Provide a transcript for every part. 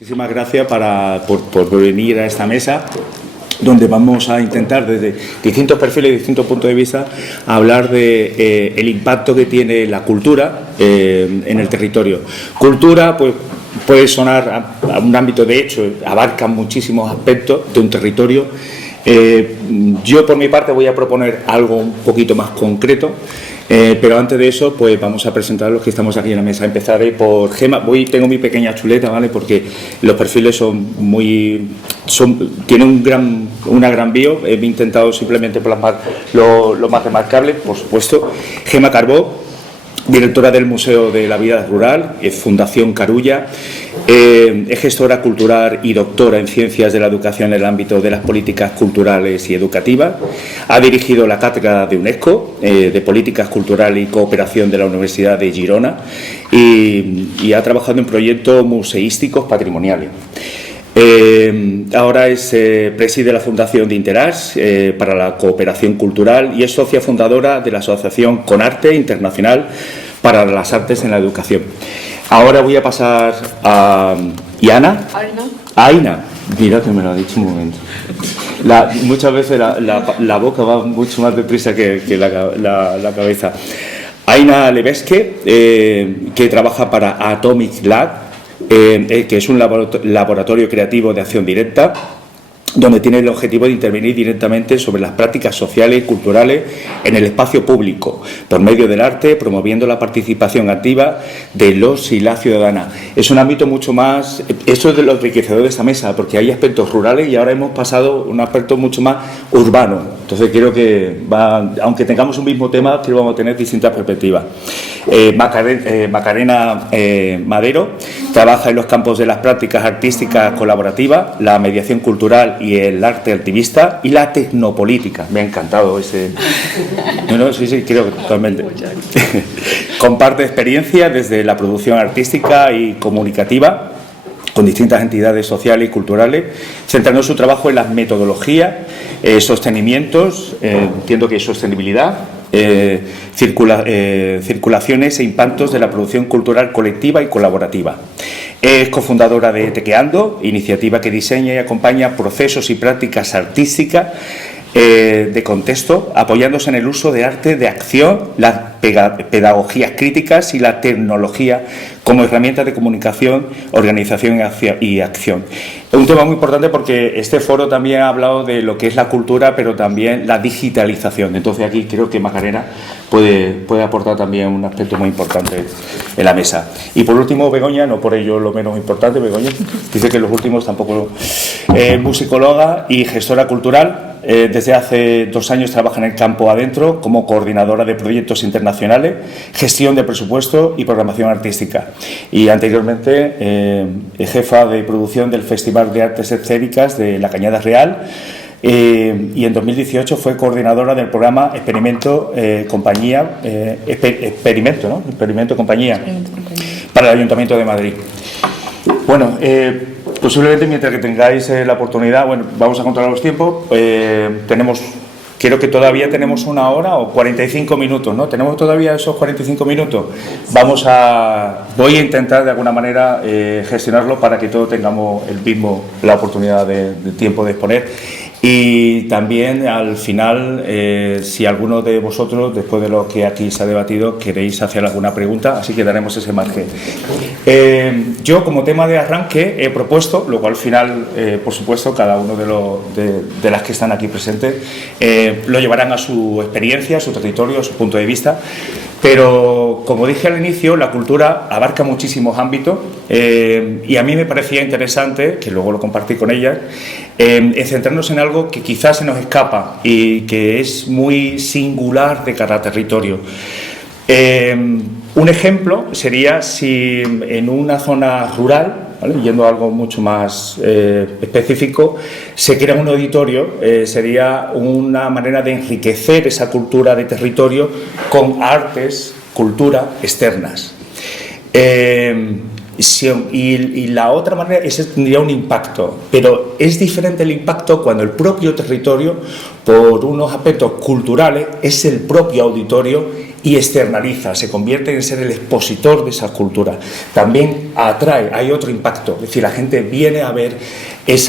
Muchísimas gracias por venir a esta mesa, donde vamos a intentar desde distintos perfiles y distintos puntos de vista hablar de el impacto que tiene la cultura en el territorio. Cultura, pues, puede sonar a un ámbito, de hecho, abarca muchísimos aspectos de un territorio. Yo, por mi parte, voy a proponer algo un poquito más concreto. Pero antes de eso, pues vamos a presentar a los que estamos aquí en la mesa. Empezaré por Gema. Tengo mi pequeña chuleta, ¿vale? Porque los perfiles tienen una gran bio. He intentado simplemente plasmar lo más remarcable, por supuesto. Gema Carbó, directora del Museo de la Vida Rural, Fundación Carulla, es gestora cultural y doctora en Ciencias de la Educación en el ámbito de las políticas culturales y educativas. Ha dirigido la cátedra de UNESCO de Políticas Culturales y Cooperación de la Universidad de Girona y ha trabajado en proyectos museísticos patrimoniales. Ahora preside la Fundación de Interars para la Cooperación Cultural y es socia fundadora de la Asociación Conarte Internacional para las Artes en la Educación. Ahora voy a pasar a Aina. Mira que me lo ha dicho un momento. Muchas veces la boca va mucho más deprisa que la cabeza. Aina Levesque, que trabaja para Atomic Lab, que es un laboratorio creativo de acción directa, donde tiene el objetivo de intervenir directamente sobre las prácticas sociales y culturales en el espacio público, por medio del arte, promoviendo la participación activa de los y la ciudadana. Es un ámbito mucho más, esto es de lo enriquecedor de esta mesa, porque hay aspectos rurales y ahora hemos pasado a un aspecto mucho más urbano. Entonces creo que aunque tengamos un mismo tema, creo que vamos a tener distintas perspectivas. Macarena Madero trabaja en los campos de las prácticas artísticas colaborativas, la mediación cultural y el arte activista y la tecnopolítica. Me ha encantado ese. No, sí, creo que totalmente. Comparte experiencia desde la producción artística y comunicativa con distintas entidades sociales y culturales, centrando su trabajo en las metodologías, sostenimientos, entiendo que es sostenibilidad, circulaciones e impactos de la producción cultural colectiva y colaborativa. Es cofundadora de Tequeando, iniciativa que diseña y acompaña procesos y prácticas artísticas de contexto, apoyándose en el uso de arte de acción, las pedagogías críticas y la tecnología como herramientas de comunicación, organización y acción. Es un tema muy importante porque este foro también ha hablado de lo que es la cultura, pero también la digitalización. Entonces aquí creo que Macarena puede aportar también un aspecto muy importante en la mesa. Y por último, Begoña, no por ello lo menos importante, Begoña dice que los últimos tampoco, musicóloga y gestora cultural. Desde hace 2 años trabaja en el campo adentro como coordinadora de proyectos internacionales, gestión de presupuesto y programación artística. Y anteriormente jefa de producción del Festival de Artes Escénicas de La Cañada Real. Y en 2018 fue coordinadora del programa Experimento Compañía para el Ayuntamiento de Madrid. Bueno, posiblemente mientras que tengáis la oportunidad, vamos a controlar los tiempos. Creo que todavía tenemos 1 hora o 45 minutos, ¿no? ¿Tenemos todavía esos 45 minutos? Voy a intentar de alguna manera gestionarlo para que todos tengamos la oportunidad de tiempo de exponer. Y también al final, si alguno de vosotros, después de lo que aquí se ha debatido, queréis hacer alguna pregunta, así que daremos ese margen. Yo, como tema de arranque, he propuesto, luego al final, por supuesto, cada uno de las que están aquí presentes lo llevarán a su experiencia, a su territorio, a su punto de vista. Pero, como dije al inicio, la cultura abarca muchísimos ámbitos y a mí me parecía interesante, que luego lo compartí con ella, centrarnos en algo que quizás se nos escapa y que es muy singular de cada territorio. Un ejemplo sería si en una zona rural, ¿vale?, yendo a algo mucho más específico, se crea un auditorio, sería una manera de enriquecer esa cultura de territorio con artes, cultura externas. Y la otra manera, ese tendría un impacto, pero es diferente el impacto cuando el propio territorio, por unos aspectos culturales, es el propio auditorio y externaliza, se convierte en ser el expositor de esa cultura. También atrae, hay otro impacto, es decir, la gente viene a ver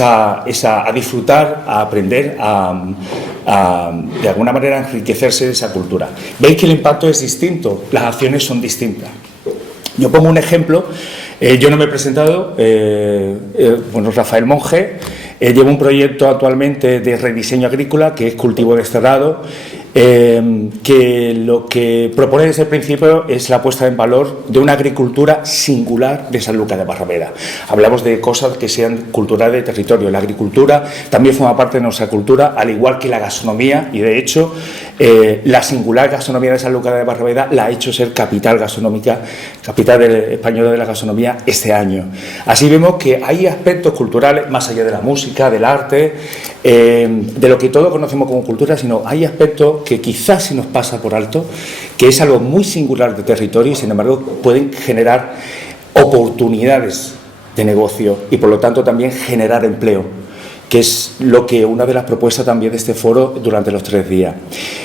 a disfrutar, a aprender, de alguna manera enriquecerse de esa cultura. Veis que el impacto es distinto, las acciones son distintas. Yo pongo un ejemplo, yo no me he presentado, bueno, Rafael Monge, llevo un proyecto actualmente de rediseño agrícola que es cultivo desterrado, que lo que propone desde el principio es la puesta en valor de una agricultura singular de Sanlúcar de Barrameda. Hablamos de cosas que sean culturales de territorio. La agricultura también forma parte de nuestra cultura, al igual que la gastronomía, y de hecho la singular gastronomía de Sanlúcar de Barrameda la ha hecho ser capital gastronómica, capital española de la gastronomía este año. Así vemos que hay aspectos culturales, más allá de la música, del arte, de lo que todos conocemos como cultura, sino hay aspectos que quizás se nos pasa por alto, que es algo muy singular de territorio y sin embargo pueden generar oportunidades de negocio y por lo tanto también generar empleo, que es lo que una de las propuestas también de este foro durante los 3 días.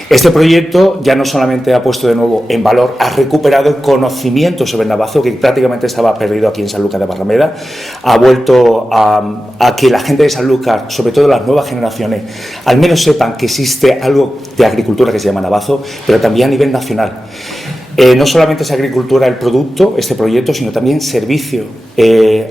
Este proyecto ya no solamente ha puesto de nuevo en valor, ha recuperado el conocimiento sobre el navazo que prácticamente estaba perdido aquí en Sanlúcar de Barrameda, ha vuelto a que la gente de Sanlúcar, sobre todo las nuevas generaciones, al menos sepan que existe algo de agricultura que se llama navazo, pero también a nivel nacional. No solamente es agricultura el producto, este proyecto, sino también servicio.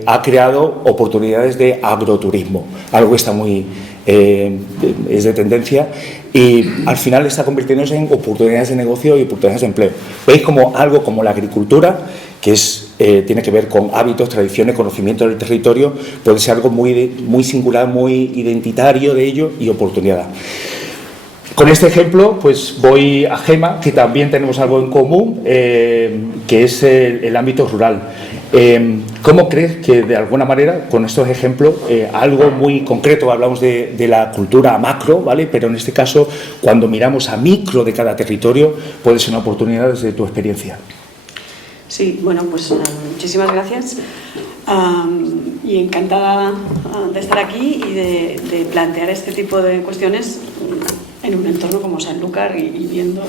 Ha creado oportunidades de agroturismo, algo que está muy es de tendencia y al final está convirtiéndose en oportunidades de negocio y oportunidades de empleo. Veis como algo como la agricultura, que tiene que ver con hábitos, tradiciones, conocimiento del territorio, puede ser algo muy singular, muy identitario de ello y oportunidad. Con este ejemplo, pues voy a Gema, que también tenemos algo en común, que es el ámbito rural. ¿Cómo crees que, de alguna manera, con estos ejemplos, algo muy concreto, hablamos de la cultura macro, ¿vale? Pero en este caso, cuando miramos a micro de cada territorio, puede ser una oportunidad desde tu experiencia? Sí, bueno, pues muchísimas gracias y encantada de estar aquí y de plantear este tipo de cuestiones en un entorno como Sanlúcar y viendo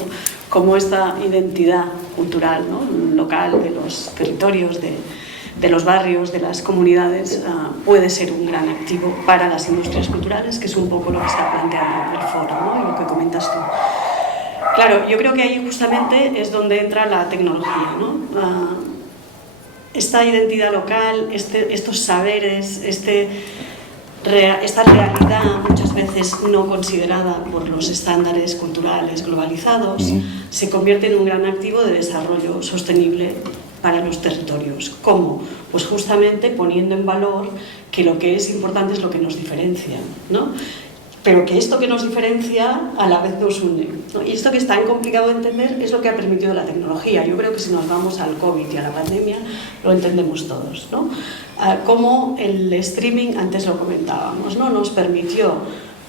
cómo esta identidad cultural, ¿no?, local de los territorios, de los barrios, de las comunidades, puede ser un gran activo para las industrias culturales, que es un poco lo que está planteando el foro, ¿no?, y lo que comentas tú. Claro, yo creo que ahí justamente es donde entra la tecnología, ¿no? Esta identidad local, estos saberes, esta realidad muchas veces no considerada por los estándares culturales globalizados, se convierte en un gran activo de desarrollo sostenible para los territorios. ¿Cómo? Pues justamente poniendo en valor que lo que es importante es lo que nos diferencia, ¿no? Pero que esto que nos diferencia a la vez nos une, ¿no? Y esto que es tan complicado de entender es lo que ha permitido la tecnología. Yo creo que si nos vamos al COVID y a la pandemia lo entendemos todos, ¿no? Cómo el streaming, antes lo comentábamos, ¿no?, nos permitió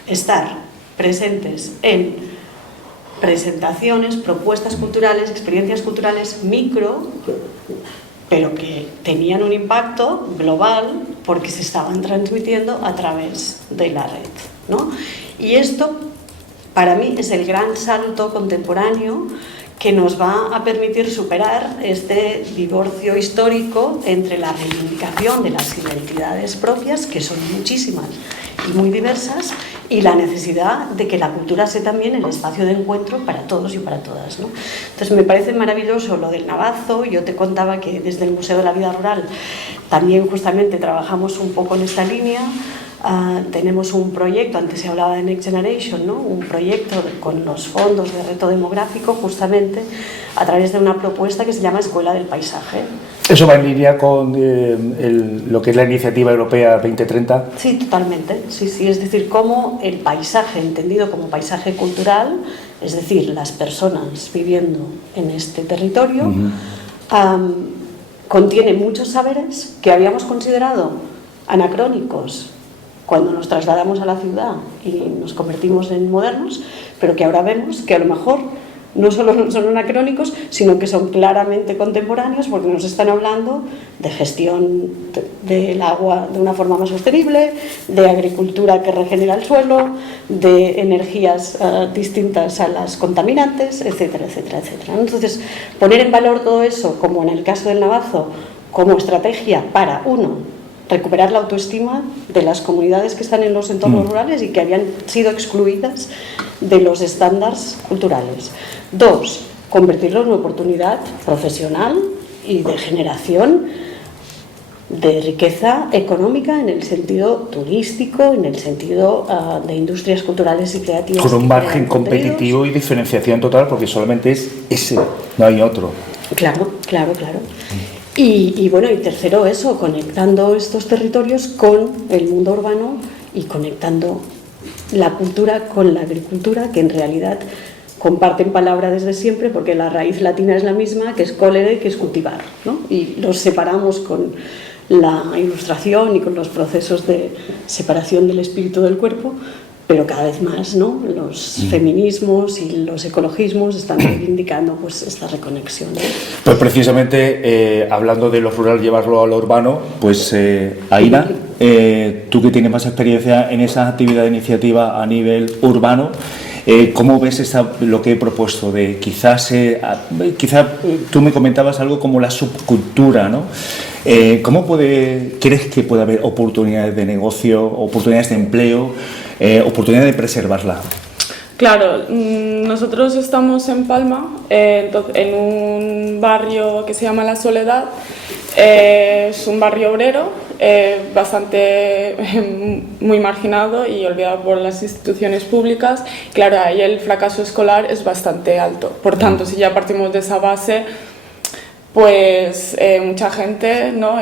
estar presentes en presentaciones, propuestas culturales, experiencias culturales micro, pero que tenían un impacto global porque se estaban transmitiendo a través de la red, ¿no? Y esto, para mí, es el gran salto contemporáneo que nos va a permitir superar este divorcio histórico entre la reivindicación de las identidades propias, que son muchísimas y muy diversas, y la necesidad de que la cultura sea también el espacio de encuentro para todos y para todas, ¿no? Entonces me parece maravilloso lo del navazo. Yo te contaba que desde el Museo de la Vida Rural también justamente trabajamos un poco en esta línea. Tenemos un proyecto, antes se hablaba de Next Generation, ¿no?, un proyecto con los fondos de reto demográfico, justamente a través de una propuesta que se llama Escuela del Paisaje. ¿Eso va en línea con lo que es la iniciativa europea 2030? Sí, totalmente. Sí, sí. Es decir, cómo el paisaje, entendido como paisaje cultural, es decir, las personas viviendo en este territorio, contiene muchos saberes que habíamos considerado anacrónicos cuando nos trasladamos a la ciudad y nos convertimos en modernos, pero que ahora vemos que a lo mejor no solo son anacrónicos, sino que son claramente contemporáneos, porque nos están hablando de gestión del agua de una forma más sostenible, de agricultura que regenera el suelo, de energías distintas a las contaminantes, etcétera, etcétera, etcétera. Entonces, poner en valor todo eso, como en el caso del Navazo, como estrategia para, uno, recuperar la autoestima de las comunidades que están en los entornos rurales y que habían sido excluidas de los estándares culturales. 2, convertirlo en una oportunidad profesional y de generación de riqueza económica en el sentido turístico, en el sentido de industrias culturales y creativas. Con un margen competitivo y diferenciación total, porque solamente es ese, no hay otro. Claro, claro, claro. Y bueno, y tercero eso, conectando estos territorios con el mundo urbano y conectando la cultura con la agricultura, que en realidad comparten palabra desde siempre, porque la raíz latina es la misma, que es colere, que es cultivar, ¿no? Y los separamos con la ilustración y con los procesos de separación del espíritu del cuerpo, pero cada vez más, ¿no? Los feminismos y los ecologismos están reivindicando pues esta reconexión, ¿no? Pues precisamente hablando de lo rural, llevarlo a lo urbano, pues Aina, tú que tienes más experiencia en esa actividad de iniciativa a nivel urbano, ¿cómo ves lo que he propuesto de quizá tú me comentabas algo como la subcultura, ¿no? ¿Cómo crees que puede haber oportunidades de negocio, oportunidades de empleo, oportunidades de preservarla? Claro, nosotros estamos en Palma, en un barrio que se llama La Soledad. Es un barrio obrero, bastante muy marginado y olvidado por las instituciones públicas. Claro, ahí el fracaso escolar es bastante alto. Por tanto, si ya partimos de esa base, pues mucha gente, ¿no?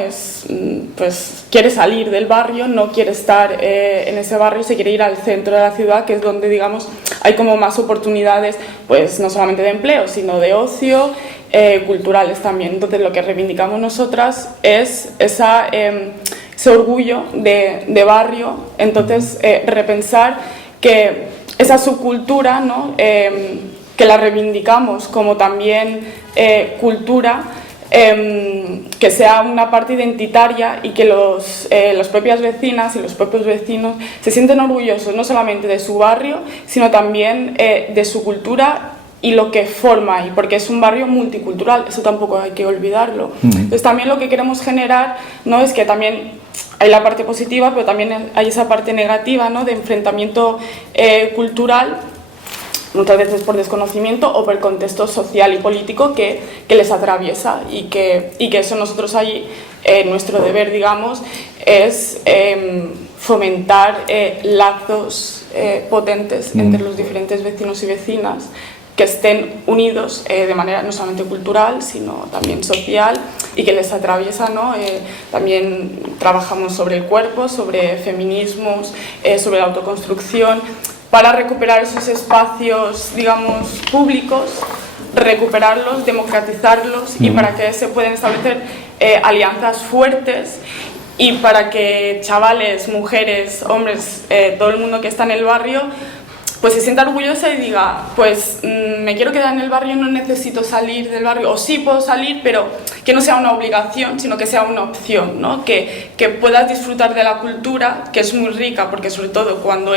Pues quiere salir del barrio, no quiere estar en ese barrio, se quiere ir al centro de la ciudad, que es donde, digamos, hay como más oportunidades, pues no solamente de empleo, sino de ocio, culturales también. Entonces, lo que reivindicamos nosotras es ese orgullo de barrio. Entonces, repensar que esa subcultura, ¿no? Que la reivindicamos como también cultura, que sea una parte identitaria y que las propias vecinas y los propios vecinos se sienten orgullosos no solamente de su barrio, sino también de su cultura y lo que forma ahí, porque es un barrio multicultural, eso tampoco hay que olvidarlo. Entonces también lo que queremos generar, ¿no? Es que también hay la parte positiva, pero también hay esa parte negativa, ¿no? De enfrentamiento cultural, muchas veces por desconocimiento o por el contexto social y político que les atraviesa, y que eso nosotros ahí, nuestro deber, digamos, es fomentar lazos potentes entre los diferentes vecinos y vecinas, que estén unidos de manera no solamente cultural, sino también social, y que les atraviesa, ¿no? También trabajamos sobre el cuerpo, sobre feminismos, sobre la autoconstrucción, para recuperar esos espacios, digamos, públicos, recuperarlos, democratizarlos, y para que se puedan establecer alianzas fuertes, y para que chavales, mujeres, hombres, todo el mundo que está en el barrio, pues se sienta orgullosa y diga, pues me quiero quedar en el barrio, no necesito salir del barrio, o sí puedo salir, pero que no sea una obligación, sino que sea una opción, ¿no? Que puedas disfrutar de la cultura, que es muy rica, porque sobre todo cuando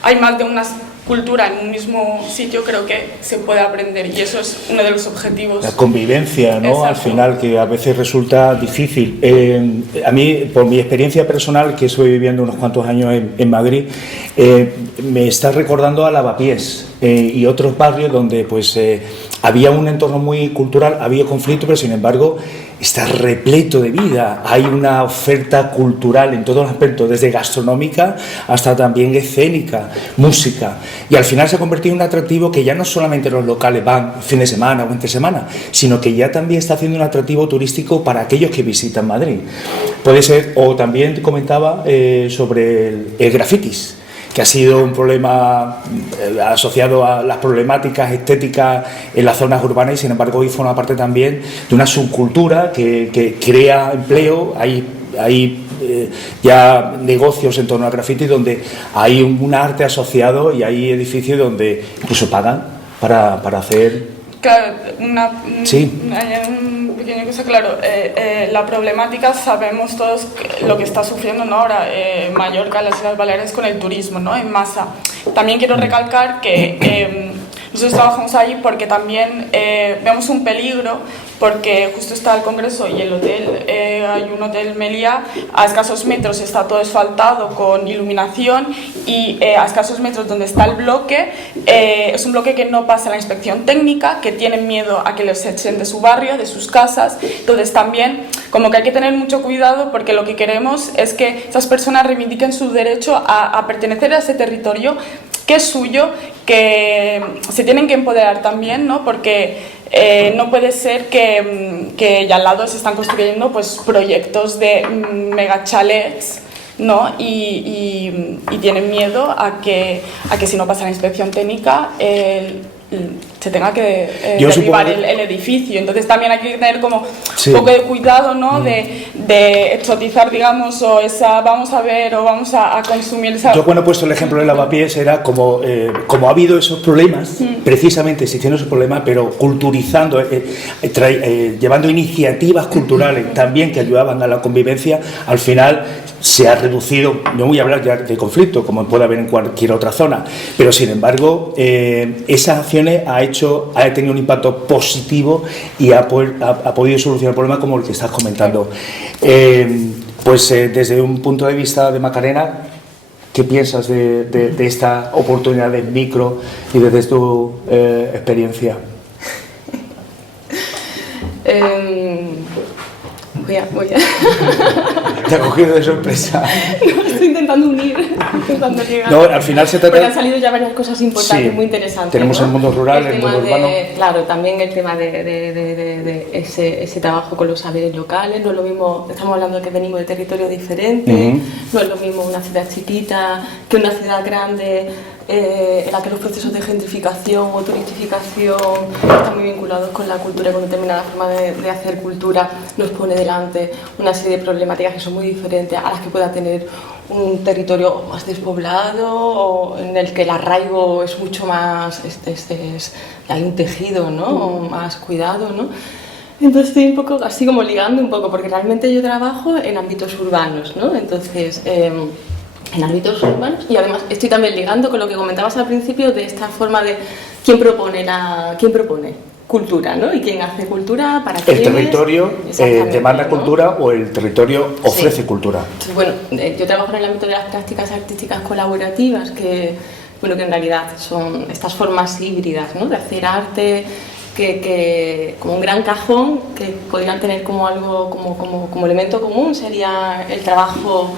hay más de una cultura en un mismo sitio, creo que se puede aprender, y eso es uno de los objetivos. La convivencia, ¿no? Al final, que a veces resulta difícil. A mí, por mi experiencia personal, que estoy viviendo unos cuantos años en Madrid, me está recordando a Lavapiés y otros barrios donde pues había un entorno muy cultural, había conflicto, pero sin embargo está repleto de vida. Hay una oferta cultural en todos los aspectos, desde gastronómica hasta también escénica, música, y al final se ha convertido en un atractivo que ya no solamente los locales van fin de semana o entre semana, sino que ya también está haciendo un atractivo turístico para aquellos que visitan Madrid. Puede ser, o también te comentaba sobre el grafitis, que ha sido un problema asociado a las problemáticas estéticas en las zonas urbanas, y sin embargo hoy forma parte también de una subcultura que crea empleo. Hay ya negocios en torno al graffiti donde hay un arte asociado, y hay edificios donde incluso pagan para hacer... Claro, Sí. un pequeño cosa, claro, la problemática sabemos todos lo que está sufriendo, ¿no? Ahora Mallorca, las Islas Baleares con el turismo, ¿no? En masa. También quiero recalcar que nosotros trabajamos allí porque también vemos un peligro, porque justo está el Congreso y el hotel, hay un hotel Meliá, a escasos metros está todo asfaltado con iluminación y a escasos metros donde está el bloque, es un bloque que no pasa la inspección técnica, que tienen miedo a que los echen de su barrio, de sus casas. Entonces también como que hay que tener mucho cuidado, porque lo que queremos es que esas personas reivindiquen su derecho a pertenecer a ese territorio que es suyo, que se tienen que empoderar también, ¿no? Porque no puede ser que ya al lado se están construyendo pues proyectos de megachalets, ¿no? Y tienen miedo a que si no pasa la inspección técnica se tenga que derribar el edificio. Entonces también hay que tener como un poco de cuidado, ¿no? De exotizar, digamos, o esa vamos a ver o vamos a consumir esa... Yo cuando he puesto el ejemplo de Lavapiés era como ha habido esos problemas, precisamente existiendo esos problemas, pero culturizando, llevando iniciativas culturales también que ayudaban a la convivencia, al final se ha reducido, no voy a hablar ya de conflicto como puede haber en cualquier otra zona, pero sin embargo esas acciones ha tenido un impacto positivo y ha podido solucionar el problema como el que estás comentando. Desde un punto de vista de Macarena, ¿qué piensas de esta oportunidad de micro y desde tu experiencia? Voy a... Te ha cogido de sorpresa. No, estoy intentando unir, intentando llegar. No, al final se trata... Porque han salido ya varias cosas importantes, muy interesantes. Tenemos, ¿no?, el mundo rural, el mundo urbano. Claro, también el tema de ese trabajo con los saberes locales. No es lo mismo, estamos hablando de que venimos de territorios diferentes, no es lo mismo una ciudad chiquita que una ciudad grande, en la que los procesos de gentrificación o turistificación están muy vinculados con la cultura y con determinada forma de hacer cultura, nos pone delante una serie de problemáticas que son muy diferentes a las que pueda tener un territorio más despoblado o en el que el arraigo es mucho más, hay un tejido, ¿no?, más cuidado, ¿no? Entonces estoy un poco así como ligando un poco, porque realmente yo trabajo en ámbitos urbanos, ¿no? Entonces en ámbitos urbanos, y además estoy también ligando con lo que comentabas al principio de esta forma de quién propone cultura, ¿no? Y quién hace cultura, para quién. El territorio demanda, ¿no?, cultura, o el territorio ofrece cultura. Entonces, bueno, yo trabajo en el ámbito de las prácticas artísticas colaborativas, que en realidad son estas formas híbridas, ¿no?, de hacer arte, que como un gran cajón, que podrían tener como algo, como elemento común, sería el trabajo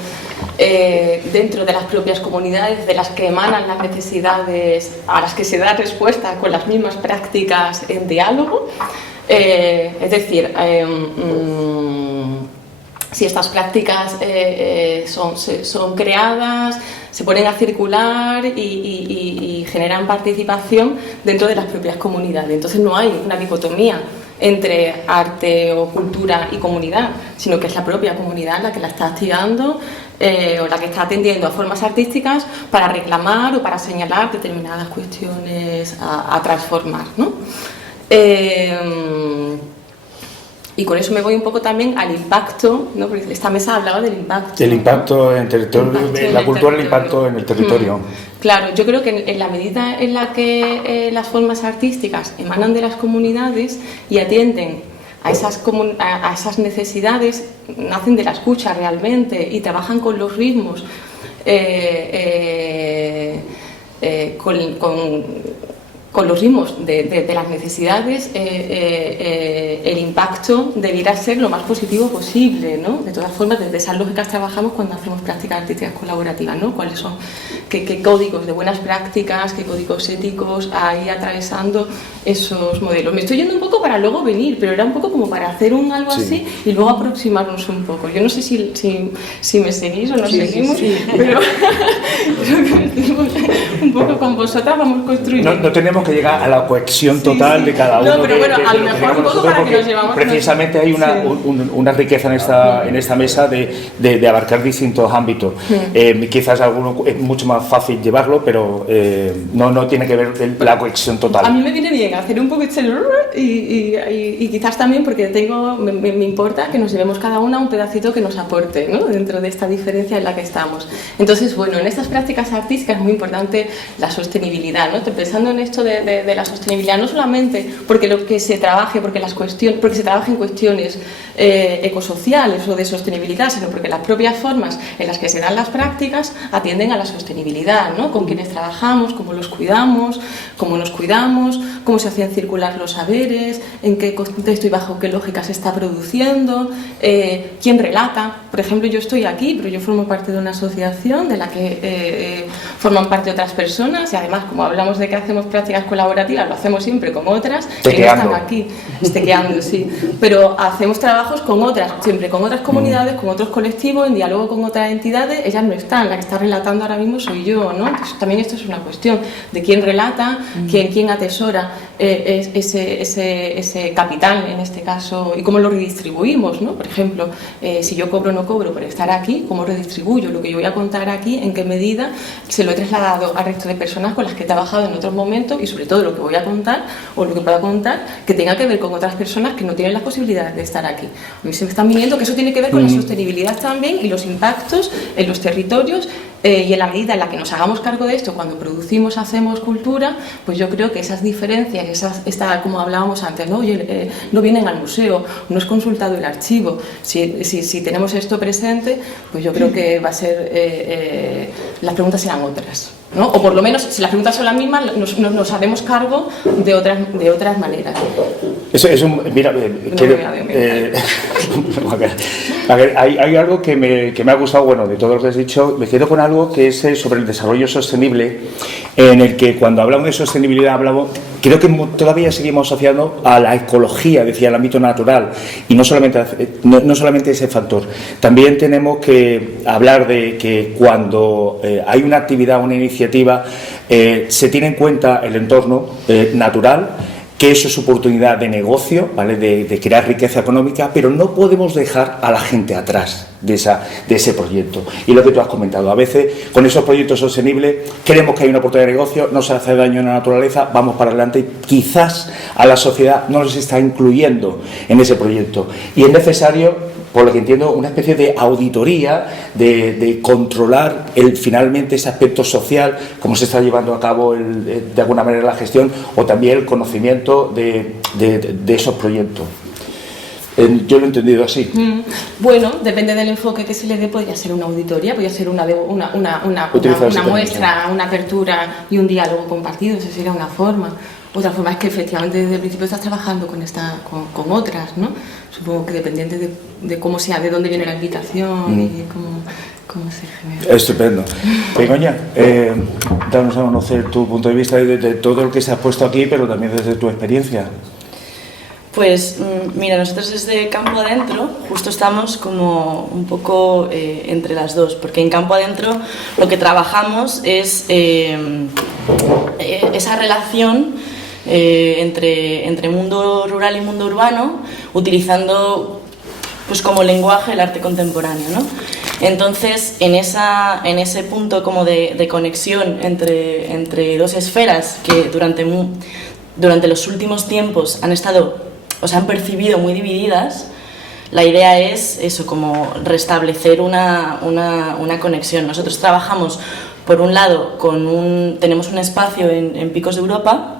dentro de las propias comunidades, de las que emanan las necesidades a las que se da respuesta con las mismas prácticas en diálogo. Es decir, si estas prácticas son creadas, se ponen a circular y generan participación dentro de las propias comunidades. Entonces no hay una dicotomía entre arte o cultura y comunidad, sino que es la propia comunidad la que la está activando o la que está atendiendo a formas artísticas para reclamar o para señalar determinadas cuestiones a transformar, ¿no? Y con eso me voy un poco también al impacto, ¿no? Porque esta mesa hablaba del impacto. El impacto en el territorio, la cultura, el impacto en el territorio. Claro, yo creo que en la medida en la que las formas artísticas emanan de las comunidades y atienden a esas necesidades, nacen de la escucha realmente y trabajan con los ritmos, con los ritmos de las necesidades, el impacto debiera ser lo más positivo posible, ¿no? De todas formas, desde esas lógicas trabajamos cuando hacemos prácticas artísticas colaborativas, ¿no? ¿Cuáles son, qué códigos de buenas prácticas, qué códigos éticos hay atravesando esos modelos? Me estoy yendo un poco para luego venir, pero era un poco como para hacer algo así y luego aproximarnos un poco. Yo no sé si me seguís o no seguimos, pero creo que un poco con vosotras vamos construyendo. No tenemos tenemos que llegar a la cohesión total de cada uno. No, pero bueno, a lo mejor un poco para que nos llevamos. Precisamente hay una riqueza en esta mesa de abarcar distintos ámbitos. Quizás alguno es mucho más fácil llevarlo, pero no tiene que ver la cohesión total. A mí me viene bien hacer un poco y quizás también porque me importa que nos llevemos cada una un pedacito que nos aporte, ¿no? Dentro de esta diferencia en la que estamos. Entonces, bueno, en estas prácticas artísticas es muy importante la sostenibilidad, ¿no? Estoy pensando en esto de la sostenibilidad, no solamente porque lo que se trabaje, porque se trabaje en cuestiones ecosociales o de sostenibilidad, sino porque las propias formas en las que se dan las prácticas atienden a la sostenibilidad, ¿no? Con quienes trabajamos, cómo los cuidamos, cómo nos cuidamos, cómo se hacen circular los saberes, en qué contexto y bajo qué lógica se está produciendo, quién relata. Por ejemplo, yo estoy aquí, pero yo formo parte de una asociación de la que forman parte otras personas y además, como hablamos de que hacemos prácticas colaborativas, lo hacemos siempre con otras que no están aquí, tequeando, sí, pero hacemos trabajos con otras, siempre con otras comunidades, con otros colectivos, en diálogo con otras entidades. Ellas no están, la que está relatando ahora mismo soy yo, ¿no? Entonces, también esto es una cuestión de quién relata, quién atesora ese capital en este caso y cómo lo redistribuimos, ¿no? Por ejemplo, si yo cobro o no cobro por estar aquí, cómo redistribuyo lo que yo voy a contar aquí, en qué medida se lo he trasladado al resto de personas con las que he trabajado en otros momentos y sobre todo lo que voy a contar o lo que pueda contar que tenga que ver con otras personas que no tienen las posibilidades de estar aquí. A mí se me están viniendo que eso tiene que ver con la sostenibilidad también y los impactos en los territorios y en la medida en la que nos hagamos cargo de esto cuando producimos, hacemos cultura, pues yo creo que esas diferencias, como hablábamos antes, ¿no? Oye, no vienen al museo, no es consultado el archivo. Si tenemos esto presente, pues yo creo que va a ser, las preguntas serán otras, ¿no? O por lo menos, si las preguntas son las mismas, nos haremos cargo de otras maneras. Mira, a ver, hay algo que me ha gustado, bueno, de todo lo que has dicho, me quedo con algo que es sobre el desarrollo sostenible, en el que cuando hablamos de sostenibilidad creo que todavía seguimos asociando a la ecología, decía, el ámbito natural, y no solamente ese factor. También tenemos que hablar de que cuando hay una actividad, una iniciativa, se tiene en cuenta el entorno natural, que eso es oportunidad de negocio, ¿vale? de crear riqueza económica, pero no podemos dejar a la gente atrás de ese proyecto. Y lo que tú has comentado, a veces con esos proyectos sostenibles creemos que hay una oportunidad de negocio, no se hace daño a la naturaleza, vamos para adelante y quizás a la sociedad no nos está incluyendo en ese proyecto. Y es necesario, por lo que entiendo, una especie de auditoría, de controlar finalmente ese aspecto social, cómo se está llevando a cabo de alguna manera la gestión o también el conocimiento de esos proyectos. Yo lo he entendido así. Bueno, depende del enfoque que se le dé, podría ser una auditoría, podría ser una muestra, una apertura y un diálogo compartido, esa sería una forma. Otra forma es que efectivamente desde el principio estás trabajando con otras, ¿no? Supongo que dependiente de cómo sea, de dónde viene la invitación y cómo se genera. Estupendo. Begoña, danos a conocer tu punto de vista de todo lo que se ha puesto aquí, pero también desde tu experiencia. Pues mira, nosotros desde Campo Adentro justo estamos como un poco entre las dos, porque en Campo Adentro lo que trabajamos es esa relación entre mundo rural y mundo urbano, utilizando pues como lenguaje el arte contemporáneo, ¿no? Entonces, en ese punto como de conexión entre dos esferas que durante los últimos tiempos han percibido muy divididas, la idea es eso, como restablecer una conexión. Nosotros trabajamos, por un lado, tenemos un espacio en Picos de Europa,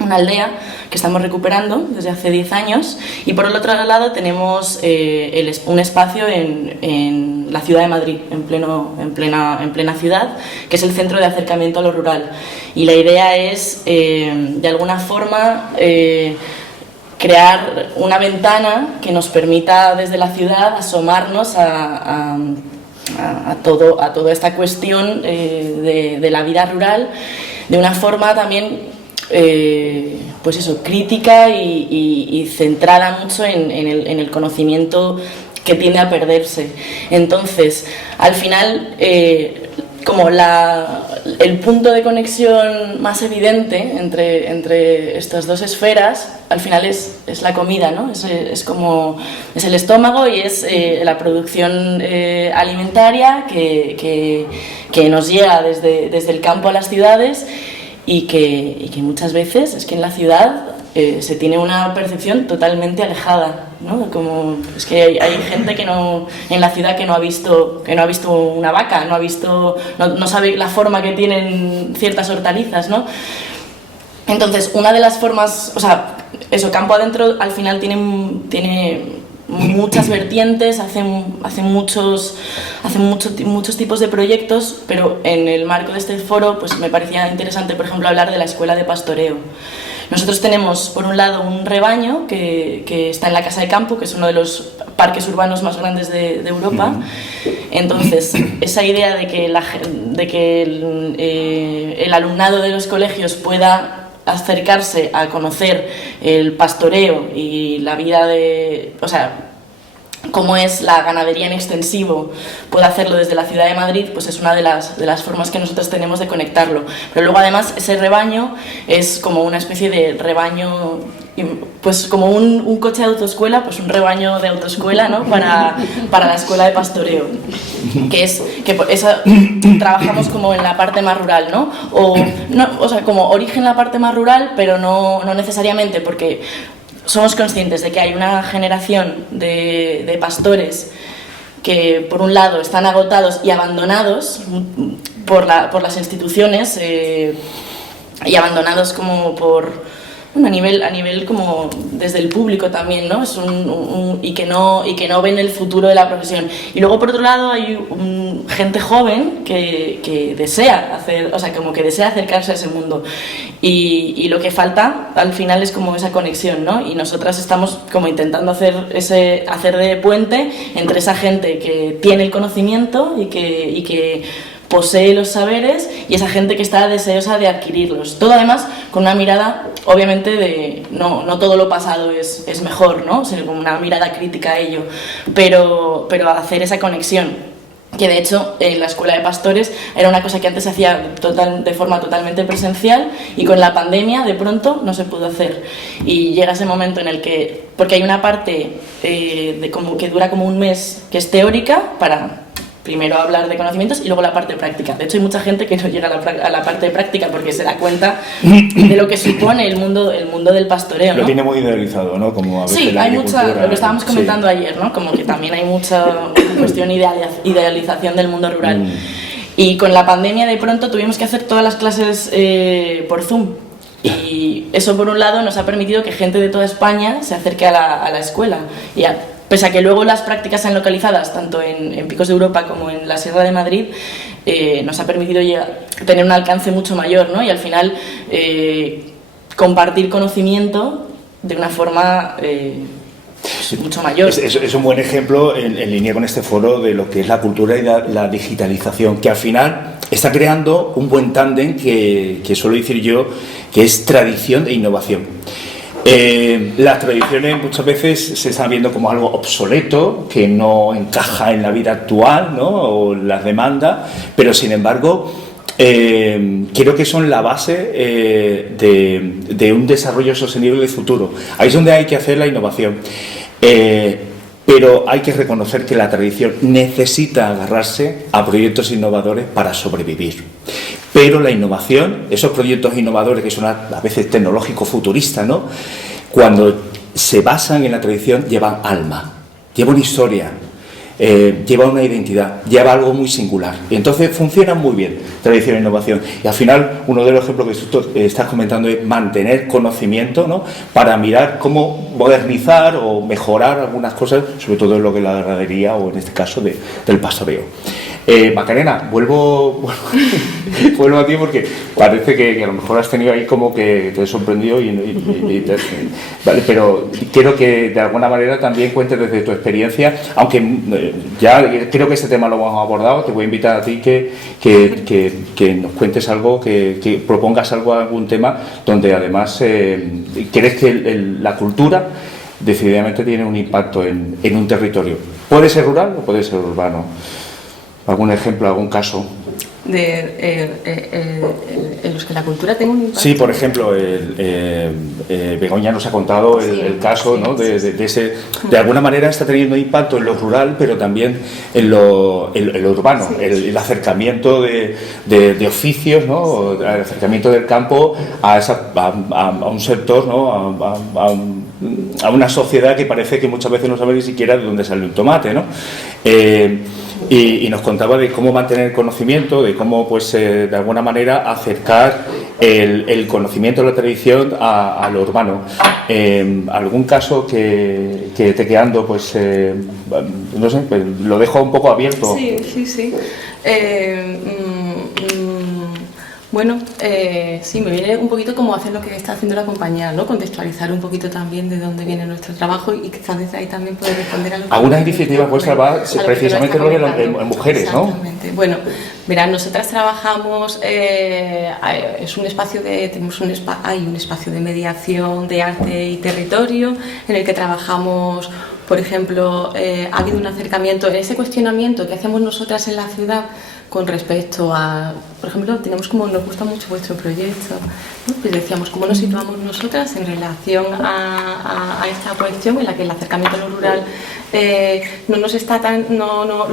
una aldea que estamos recuperando desde hace 10 años, y por el otro lado tenemos un espacio en la ciudad de Madrid, en plena ciudad, que es el centro de acercamiento a lo rural. Y la idea es, de alguna forma, crear una ventana que nos permita desde la ciudad asomarnos a toda esta cuestión de la vida rural de una forma también pues eso, crítica y centrada mucho en el conocimiento que tiende a perderse. Entonces, al final, como el punto de conexión más evidente entre estas dos esferas, al final es la comida, ¿no? Es el estómago y es la producción alimentaria que nos llega desde el campo a las ciudades y que muchas veces es que en la ciudad se tiene una percepción totalmente alejada, ¿no? Como es que hay gente que en la ciudad que no ha visto una vaca, no sabe la forma que tienen ciertas hortalizas, ¿no? Entonces, una de las formas, o sea, eso, campo adentro al final tiene muchas vertientes, hace muchos tipos de proyectos, pero en el marco de este foro pues me parecía interesante, por ejemplo, hablar de la escuela de pastoreo. Nosotros tenemos, por un lado, un rebaño que está en la Casa de Campo, que es uno de los parques urbanos más grandes de Europa. Entonces, esa idea de que el alumnado de los colegios pueda acercarse a conocer el pastoreo y la vida cómo es la ganadería en extensivo, puede hacerlo desde la ciudad de Madrid, pues es una de las formas que nosotros tenemos de conectarlo. Pero luego además ese rebaño es como una especie de rebaño, pues como un coche de autoescuela, pues un rebaño de autoescuela, ¿no? para la escuela de pastoreo, trabajamos como en la parte más rural, ¿no? O sea, como origen en la parte más rural, pero no necesariamente, porque somos conscientes de que hay una generación de pastores que, por un lado, están agotados y abandonados por las instituciones y abandonados como a nivel como desde el público también, ¿no? Y que no ven el futuro de la profesión. Y luego, por otro lado, hay gente joven que desea acercarse a ese mundo. Y lo que falta, al final, es como esa conexión, ¿no? Y nosotras estamos como intentando hacer de puente entre esa gente que tiene el conocimiento y que posee los saberes y esa gente que está deseosa de adquirirlos. Todo además con una mirada, obviamente, de no todo lo pasado es mejor, ¿no? Sino con una mirada crítica a ello, pero hacer esa conexión. Que de hecho en la escuela de pastores era una cosa que antes se hacía de forma totalmente presencial y con la pandemia de pronto no se pudo hacer. Y llega ese momento en el que, porque hay una parte que dura como un mes que es teórica para primero hablar de conocimientos y luego la parte práctica. De hecho hay mucha gente que no llega a la parte práctica porque se da cuenta de lo que supone el mundo del pastoreo, ¿no? Lo tiene muy idealizado, ¿no? Como a veces sí, hay mucha, lo que estábamos comentando sí. ayer, ¿no? Como que también hay mucha cuestión idealización del mundo rural. Y con la pandemia de pronto tuvimos que hacer todas las clases por Zoom. Y eso, por un lado, nos ha permitido que gente de toda España se acerque a la escuela. Y pese a que luego las prácticas sean localizadas tanto en Picos de Europa como en la Sierra de Madrid, nos ha permitido tener un alcance mucho mayor, ¿no? Y al final compartir conocimiento de una forma mucho mayor. Es un buen ejemplo en línea con este foro de lo que es la cultura y la digitalización, que al final está creando un buen tándem que suelo decir yo, que es tradición e innovación. Las tradiciones muchas veces se están viendo como algo obsoleto, que no encaja en la vida actual, ¿no? O las demandas, pero sin embargo creo que son la base de un desarrollo sostenible de futuro. Ahí es donde hay que hacer la innovación. Pero hay que reconocer que la tradición necesita agarrarse a proyectos innovadores para sobrevivir. Pero la innovación, esos proyectos innovadores que son a veces tecnológicos futuristas, ¿no? Cuando se basan en la tradición, llevan alma, llevan historia, llevan una identidad, lleva algo muy singular. Y entonces funcionan muy bien, tradición e innovación. Y al final, uno de los ejemplos que tú estás comentando es mantener conocimiento, ¿no? Para mirar cómo modernizar o mejorar algunas cosas, sobre todo en lo que es la ganadería o en este caso del pastoreo. Macarena, vuelvo a ti porque parece que a lo mejor has tenido ahí como que te he sorprendido vale, pero quiero que de alguna manera también cuentes desde tu experiencia, aunque ya creo que este tema lo hemos abordado. Te voy a invitar a ti que nos cuentes algo, que propongas algún tema donde además crees que la cultura decididamente tiene un impacto en un territorio. ¿Puede ser rural o puede ser urbano? ¿Algún ejemplo, algún caso? en los que la cultura tenga un impacto. Sí, por ejemplo, Begoña nos ha contado el caso, ¿no? de ese, de alguna manera está teniendo impacto en lo rural, pero también en lo urbano, el acercamiento de oficios, ¿no? El acercamiento del campo a un sector, ¿no? A una sociedad que parece que muchas veces no sabe ni siquiera de dónde sale un tomate, ¿no? Y nos contaba de cómo mantener conocimiento, de cómo, pues, de alguna manera acercar el conocimiento de la tradición a lo urbano. ¿Algún caso que Tequeando, pues, no sé, pues, lo dejo un poco abierto? Sí. Bueno, sí, me viene un poquito como hacer lo que está haciendo la compañía, ¿no? Contextualizar un poquito también de dónde viene nuestro trabajo y quizás desde ahí también poder responder a lo que... Algunas iniciativas vuestras va precisamente en mujeres, ¿no? Exactamente. Bueno, mirad, nosotras trabajamos, es un espacio hay un espacio de mediación de arte y territorio en el que trabajamos. Por ejemplo, ha habido un acercamiento en ese cuestionamiento que hacemos nosotras en la ciudad con respecto a, por ejemplo, nos gusta mucho vuestro proyecto, ¿no? Pues decíamos, ¿cómo nos situamos nosotras en relación a esta cuestión en la que el acercamiento a lo rural no lo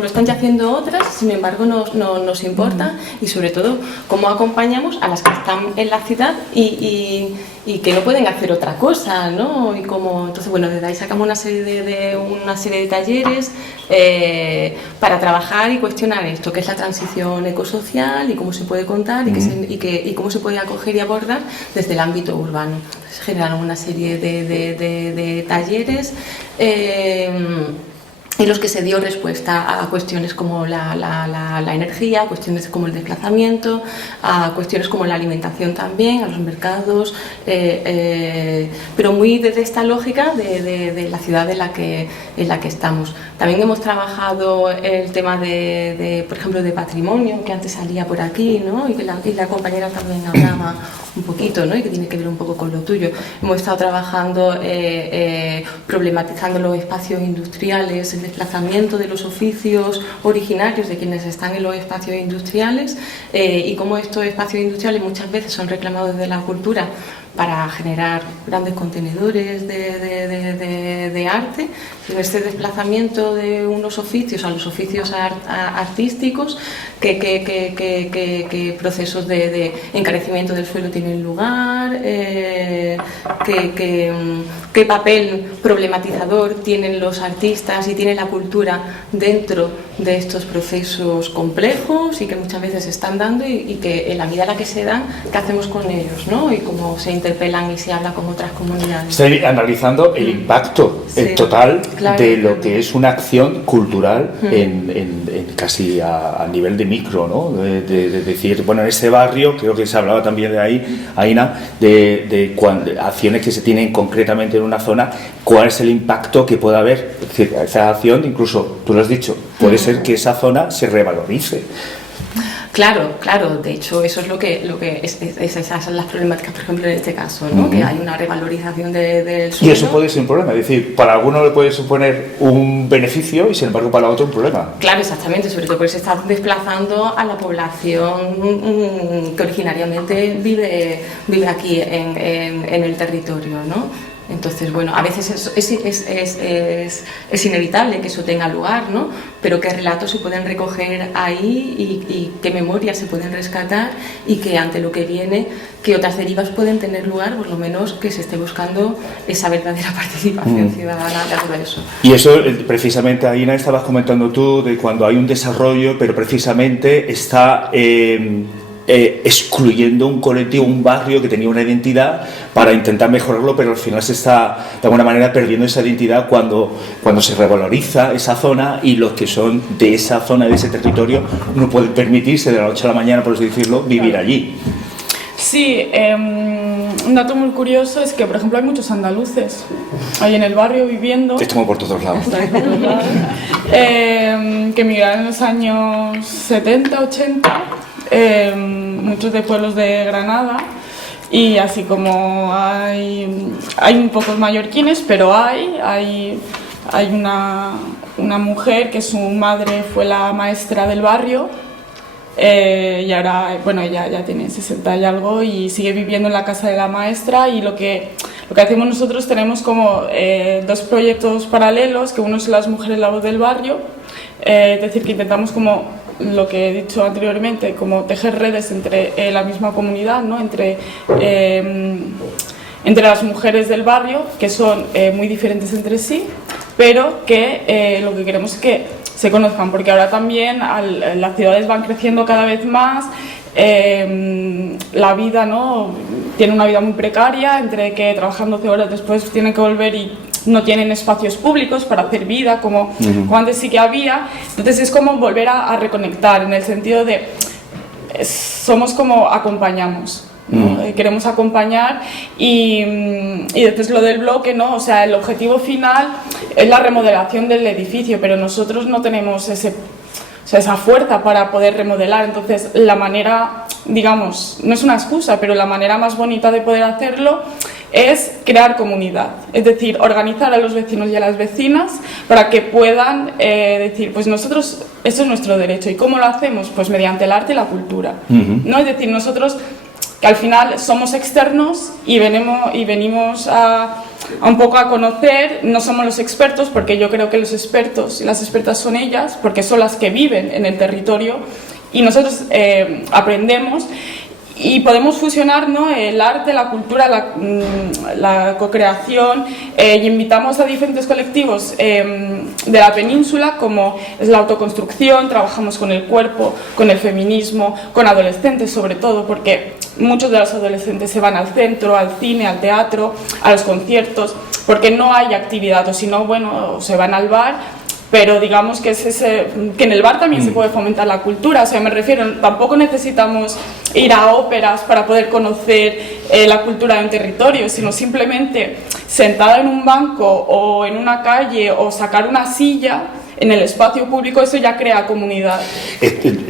están ya haciendo otras, sin embargo nos importa, y sobre todo cómo acompañamos a las que están en la ciudad y que no pueden hacer otra cosa, ¿no? Y entonces, bueno, desde ahí sacamos una serie de talleres para trabajar y cuestionar esto, que es la transición ecosocial y cómo se puede contar y cómo se puede acoger y abordar desde el ámbito urbano. Se generaron una serie de talleres en los que se dio respuesta a cuestiones como la energía, a cuestiones como el desplazamiento, a cuestiones como la alimentación también, a los mercados, pero muy desde esta lógica de la ciudad en la que estamos. También hemos trabajado el tema por ejemplo, de patrimonio, que antes salía por aquí, ¿no? Y que la compañera también hablaba un poquito, ¿no? Y que tiene que ver un poco con lo tuyo. Hemos estado trabajando problematizando los espacios industriales, el desplazamiento de los oficios originarios de quienes están en los espacios industriales y cómo estos espacios industriales muchas veces son reclamados desde la cultura para generar grandes contenedores de arte, en este desplazamiento de unos oficios a los oficios artísticos, qué procesos de encarecimiento del suelo tienen lugar, qué papel problematizador tienen los artistas y tiene la cultura dentro de estos procesos complejos y que muchas veces se están dando y que en la medida en la que se dan, ¿qué hacemos con ellos, ¿no? Y cómo se interpelan y se habla con otras comunidades. Estoy analizando el impacto total de lo que es una acción cultural en casi a nivel de micro, ¿no? De decir, bueno, en ese barrio, creo que se hablaba también de ahí, Aina, de acciones que se tienen concretamente en una zona, cuál es el impacto que puede haber. Es decir, esa acción, incluso, tú lo has dicho, puede ser que esa zona se revalorice. Claro, de hecho eso es lo que esas son las problemáticas, por ejemplo, en este caso, ¿no? Que hay una revalorización del suelo. Y eso puede ser un problema, es decir, para alguno le puede suponer un beneficio y sin embargo para otro un problema. Claro, exactamente, sobre todo porque se está desplazando a la población que originariamente vive aquí en el territorio, ¿no? Entonces, bueno, a veces es inevitable que eso tenga lugar, ¿no? Pero qué relatos se pueden recoger ahí y qué memorias se pueden rescatar y que ante lo que viene, qué otras derivas pueden tener lugar, por lo menos que se esté buscando esa verdadera participación ciudadana de todo eso. Y eso, precisamente, Aina, estabas comentando tú de cuando hay un desarrollo, pero precisamente está... excluyendo un colectivo, un barrio que tenía una identidad para intentar mejorarlo, pero al final se está de alguna manera perdiendo esa identidad cuando se revaloriza esa zona y los que son de esa zona, de ese territorio, no pueden permitirse de la noche a la mañana, por así decirlo, vivir allí. Sí, un dato muy curioso es que, por ejemplo, hay muchos andaluces ahí en el barrio viviendo. Estamos por todos lados. Que emigraron en los años 70, 80. Muchos de pueblos de Granada y así como hay un pocos mallorquines, pero hay una mujer que su madre fue la maestra del barrio y ahora, bueno, ella ya tiene 60 y algo y sigue viviendo en la casa de la maestra. Y lo que hacemos nosotros, tenemos como dos proyectos paralelos, que uno es Las Mujeres La Voz del Barrio, es decir, que intentamos, como lo que he dicho anteriormente, como tejer redes entre la misma comunidad, ¿no? Entre las mujeres del barrio, que son muy diferentes entre sí, pero que lo que queremos es que se conozcan, porque ahora también las ciudades van creciendo cada vez más, la vida, ¿no? Tiene una vida muy precaria, entre que trabajan 12 horas, después tienen que volver y no tienen espacios públicos para hacer vida como antes sí que había. Entonces es como volver a reconectar, en el sentido de somos como acompañamos, ¿no? Queremos acompañar y después lo del bloque, ¿no? O sea, el objetivo final es la remodelación del edificio, pero nosotros no tenemos esa fuerza para poder remodelar. Entonces la manera, digamos, no es una excusa, pero la manera más bonita de poder hacerlo es crear comunidad, es decir, organizar a los vecinos y a las vecinas para que puedan decir, pues nosotros, esto es nuestro derecho. ¿Y cómo lo hacemos? Pues mediante el arte y la cultura, ¿no? Es decir, nosotros, que al final somos externos y venimos a un poco a conocer, no somos los expertos, porque yo creo que los expertos y las expertas son ellas, porque son las que viven en el territorio, y nosotros aprendemos y podemos fusionar, ¿no? El arte, la cultura, la co-creación, y invitamos a diferentes colectivos de la península, como es la autoconstrucción. Trabajamos con el cuerpo, con el feminismo, con adolescentes sobre todo, porque muchos de los adolescentes se van al centro, al cine, al teatro, a los conciertos, porque no hay actividad, o si no, bueno, se van al bar. Pero digamos que que en el bar también se puede fomentar la cultura. O sea, me refiero, tampoco necesitamos ir a óperas para poder conocer la cultura de un territorio, sino simplemente sentada en un banco o en una calle o sacar una silla en el espacio público, eso ya crea comunidad.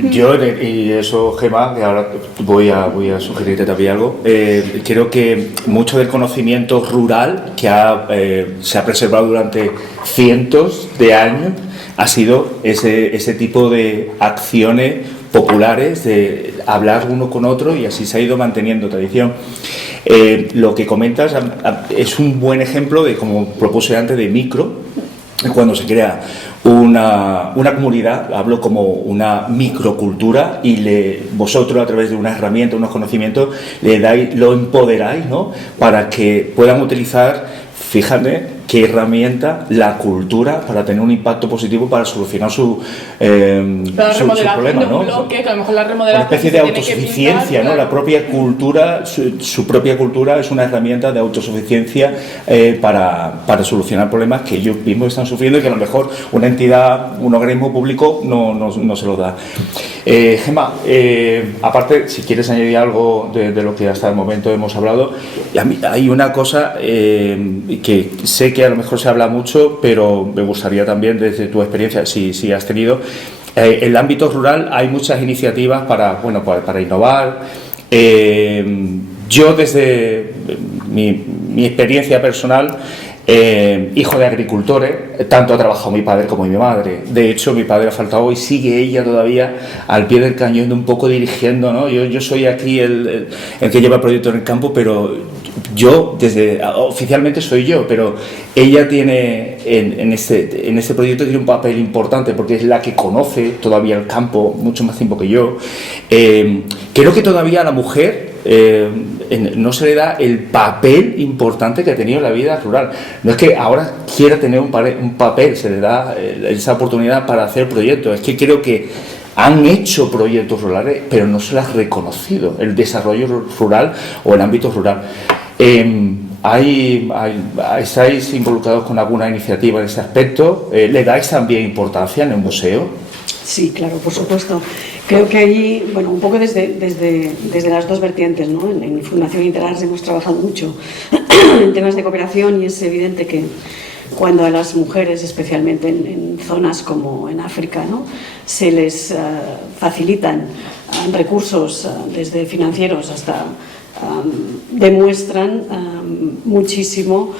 Yo, y eso, Gemma, que ahora voy a sugerirte también algo, creo que mucho del conocimiento rural que se ha preservado durante cientos de años ha sido ese tipo de acciones populares, de hablar uno con otro, y así se ha ido manteniendo tradición. Lo que comentas es un buen ejemplo de, como propuse antes, de micro, cuando se crea una comunidad, hablo como una microcultura, y vosotros, a través de una herramienta, unos conocimientos, lo empoderáis, ¿no? Para que puedan utilizar, fíjate qué herramienta, la cultura, para tener un impacto positivo para solucionar su problema, ¿no? Bloque, que a lo mejor la remodelación, una especie de autosuficiencia, ¿no? La propia cultura, su propia cultura es una herramienta de autosuficiencia para solucionar problemas que ellos mismos están sufriendo y que a lo mejor una entidad, un organismo público no se lo da. Gemma, aparte, si quieres añadir algo de lo que hasta el momento hemos hablado, hay una cosa que sé que a lo mejor se habla mucho, pero me gustaría también, desde tu experiencia, si has tenido, en el ámbito rural hay muchas iniciativas para innovar. Yo, desde mi experiencia personal, hijo de agricultores, tanto ha trabajado mi padre como mi madre. De hecho, mi padre ha faltado y sigue ella todavía al pie del cañón, un poco dirigiendo, ¿no? Yo soy aquí el que lleva el proyecto en el campo, pero yo, oficialmente soy yo, pero ella tiene en este proyecto tiene un papel importante, porque es la que conoce todavía el campo mucho más tiempo que yo. Creo que todavía a la mujer no se le da el papel importante que ha tenido en la vida rural. No es que ahora quiera tener un papel, se le da esa oportunidad para hacer proyectos. Es que creo que han hecho proyectos rurales, pero no se les ha reconocido el desarrollo rural o el ámbito rural. ¿Estáis involucrados con alguna iniciativa en ese aspecto? ¿Le dais también importancia en el museo? Sí, claro, por supuesto. Creo que ahí, bueno, un poco desde las dos vertientes, ¿no? En Fundación Interars hemos trabajado mucho en temas de cooperación, y es evidente que cuando a las mujeres, especialmente en zonas como en África, ¿no?, se les facilitan recursos desde financieros hasta demuestran muchísimo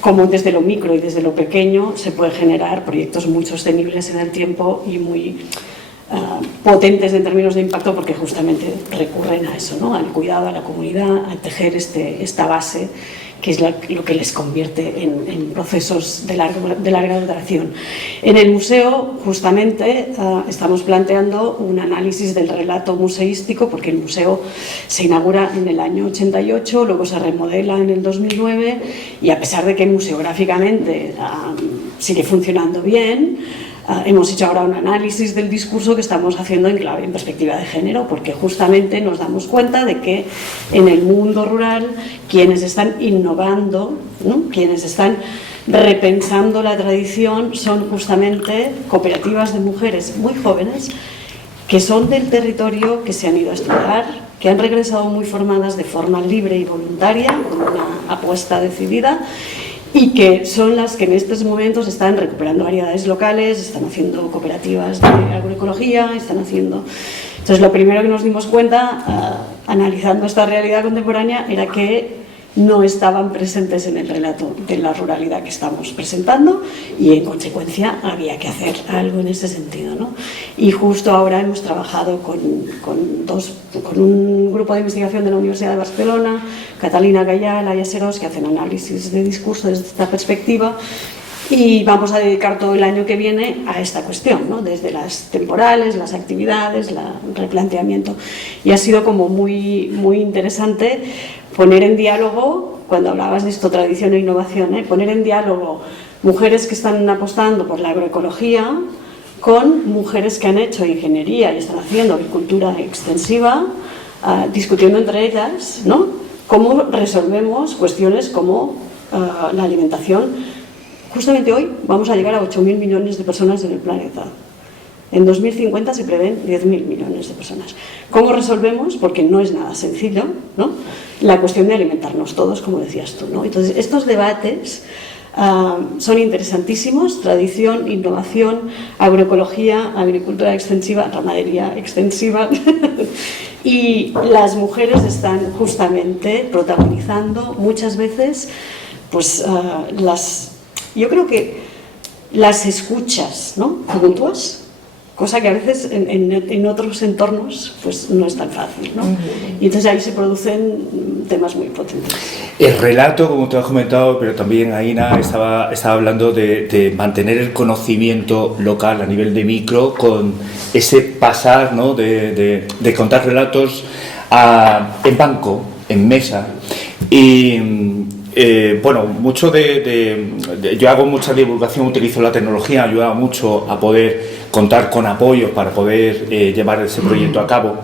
cómo desde lo micro y desde lo pequeño se puede generar proyectos muy sostenibles en el tiempo y muy potentes en términos de impacto, porque justamente recurren a eso, ¿no? Al cuidado, a la comunidad, a tejer esta base que es lo que les convierte en procesos de larga duración. En el museo, justamente, estamos planteando un análisis del relato museístico, porque el museo se inaugura en el año 88, luego se remodela en el 2009, y a pesar de que museográficamente sigue funcionando bien, hemos hecho ahora un análisis del discurso que estamos haciendo en clave, en perspectiva de género, porque justamente nos damos cuenta de que en el mundo rural quienes están innovando, ¿no? Quienes están repensando la tradición son justamente cooperativas de mujeres muy jóvenes que son del territorio, que se han ido a estudiar, que han regresado muy formadas de forma libre y voluntaria, con una apuesta decidida, y que son las que en estos momentos están recuperando variedades locales, están haciendo cooperativas de agroecología, están haciendo... Entonces, lo primero que nos dimos cuenta, analizando esta realidad contemporánea, era que no estaban presentes en el relato de la ruralidad que estamos presentando, y en consecuencia había que hacer algo en ese sentido, ¿no? Y justo ahora hemos trabajado con un grupo de investigación de la Universidad de Barcelona, Catalina Gallà, Laia Serós, que hacen análisis de discurso desde esta perspectiva, y vamos a dedicar todo el año que viene a esta cuestión, ¿no? Desde las temporales, las actividades, el replanteamiento, y ha sido como muy, muy interesante poner en diálogo, cuando hablabas de esto, tradición e innovación, poner en diálogo mujeres que están apostando por la agroecología con mujeres que han hecho ingeniería y están haciendo agricultura extensiva, discutiendo entre ellas, ¿no? Cómo resolvemos cuestiones como la alimentación. Justamente hoy vamos a llegar a 8.000 millones de personas en el planeta. En 2050 se prevén 10.000 millones de personas. ¿Cómo resolvemos? Porque no es nada sencillo, ¿no? La cuestión de alimentarnos todos, como decías tú, ¿no? Entonces, estos debates son interesantísimos: tradición, innovación, agroecología, agricultura extensiva, ramadería extensiva. Y las mujeres están justamente protagonizando muchas veces, pues, yo creo que las escuchas, ¿no? Mutuas, cosa que a veces en otros entornos pues no es tan fácil, ¿no? Y entonces ahí se producen temas muy potentes. El relato, como te has comentado, pero también Aina estaba hablando de mantener el conocimiento local a nivel de micro, con ese pasar, ¿no? de contar relatos en banco, en mesa. Y bueno, mucho yo hago mucha divulgación, utilizo la tecnología, ayuda mucho a poder contar con apoyos para poder llevar ese proyecto a cabo.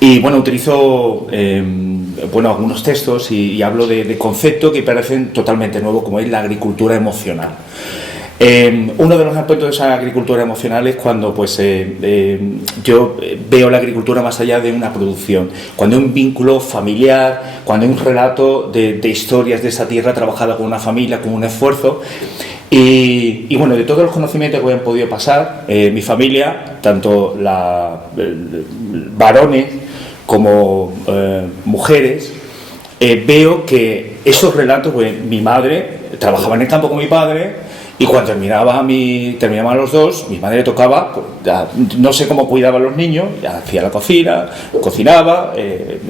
Y bueno, utilizo algunos textos y hablo de conceptos que parecen totalmente nuevos, como es la agricultura emocional. Uno de los aspectos de esa agricultura emocional es cuando yo veo la agricultura más allá de una producción, cuando hay un vínculo familiar, cuando hay un relato de historias de esa tierra trabajada con una familia, con un esfuerzo. Y bueno, de todos los conocimientos que me han podido pasar, mi familia, tanto varones como mujeres, veo que esos relatos, pues mi madre trabajaba en el campo con mi padre, y cuando terminaban los dos, mi madre tocaba, pues, no sé cómo cuidaba a los niños, ya hacía la cocina, cocinaba,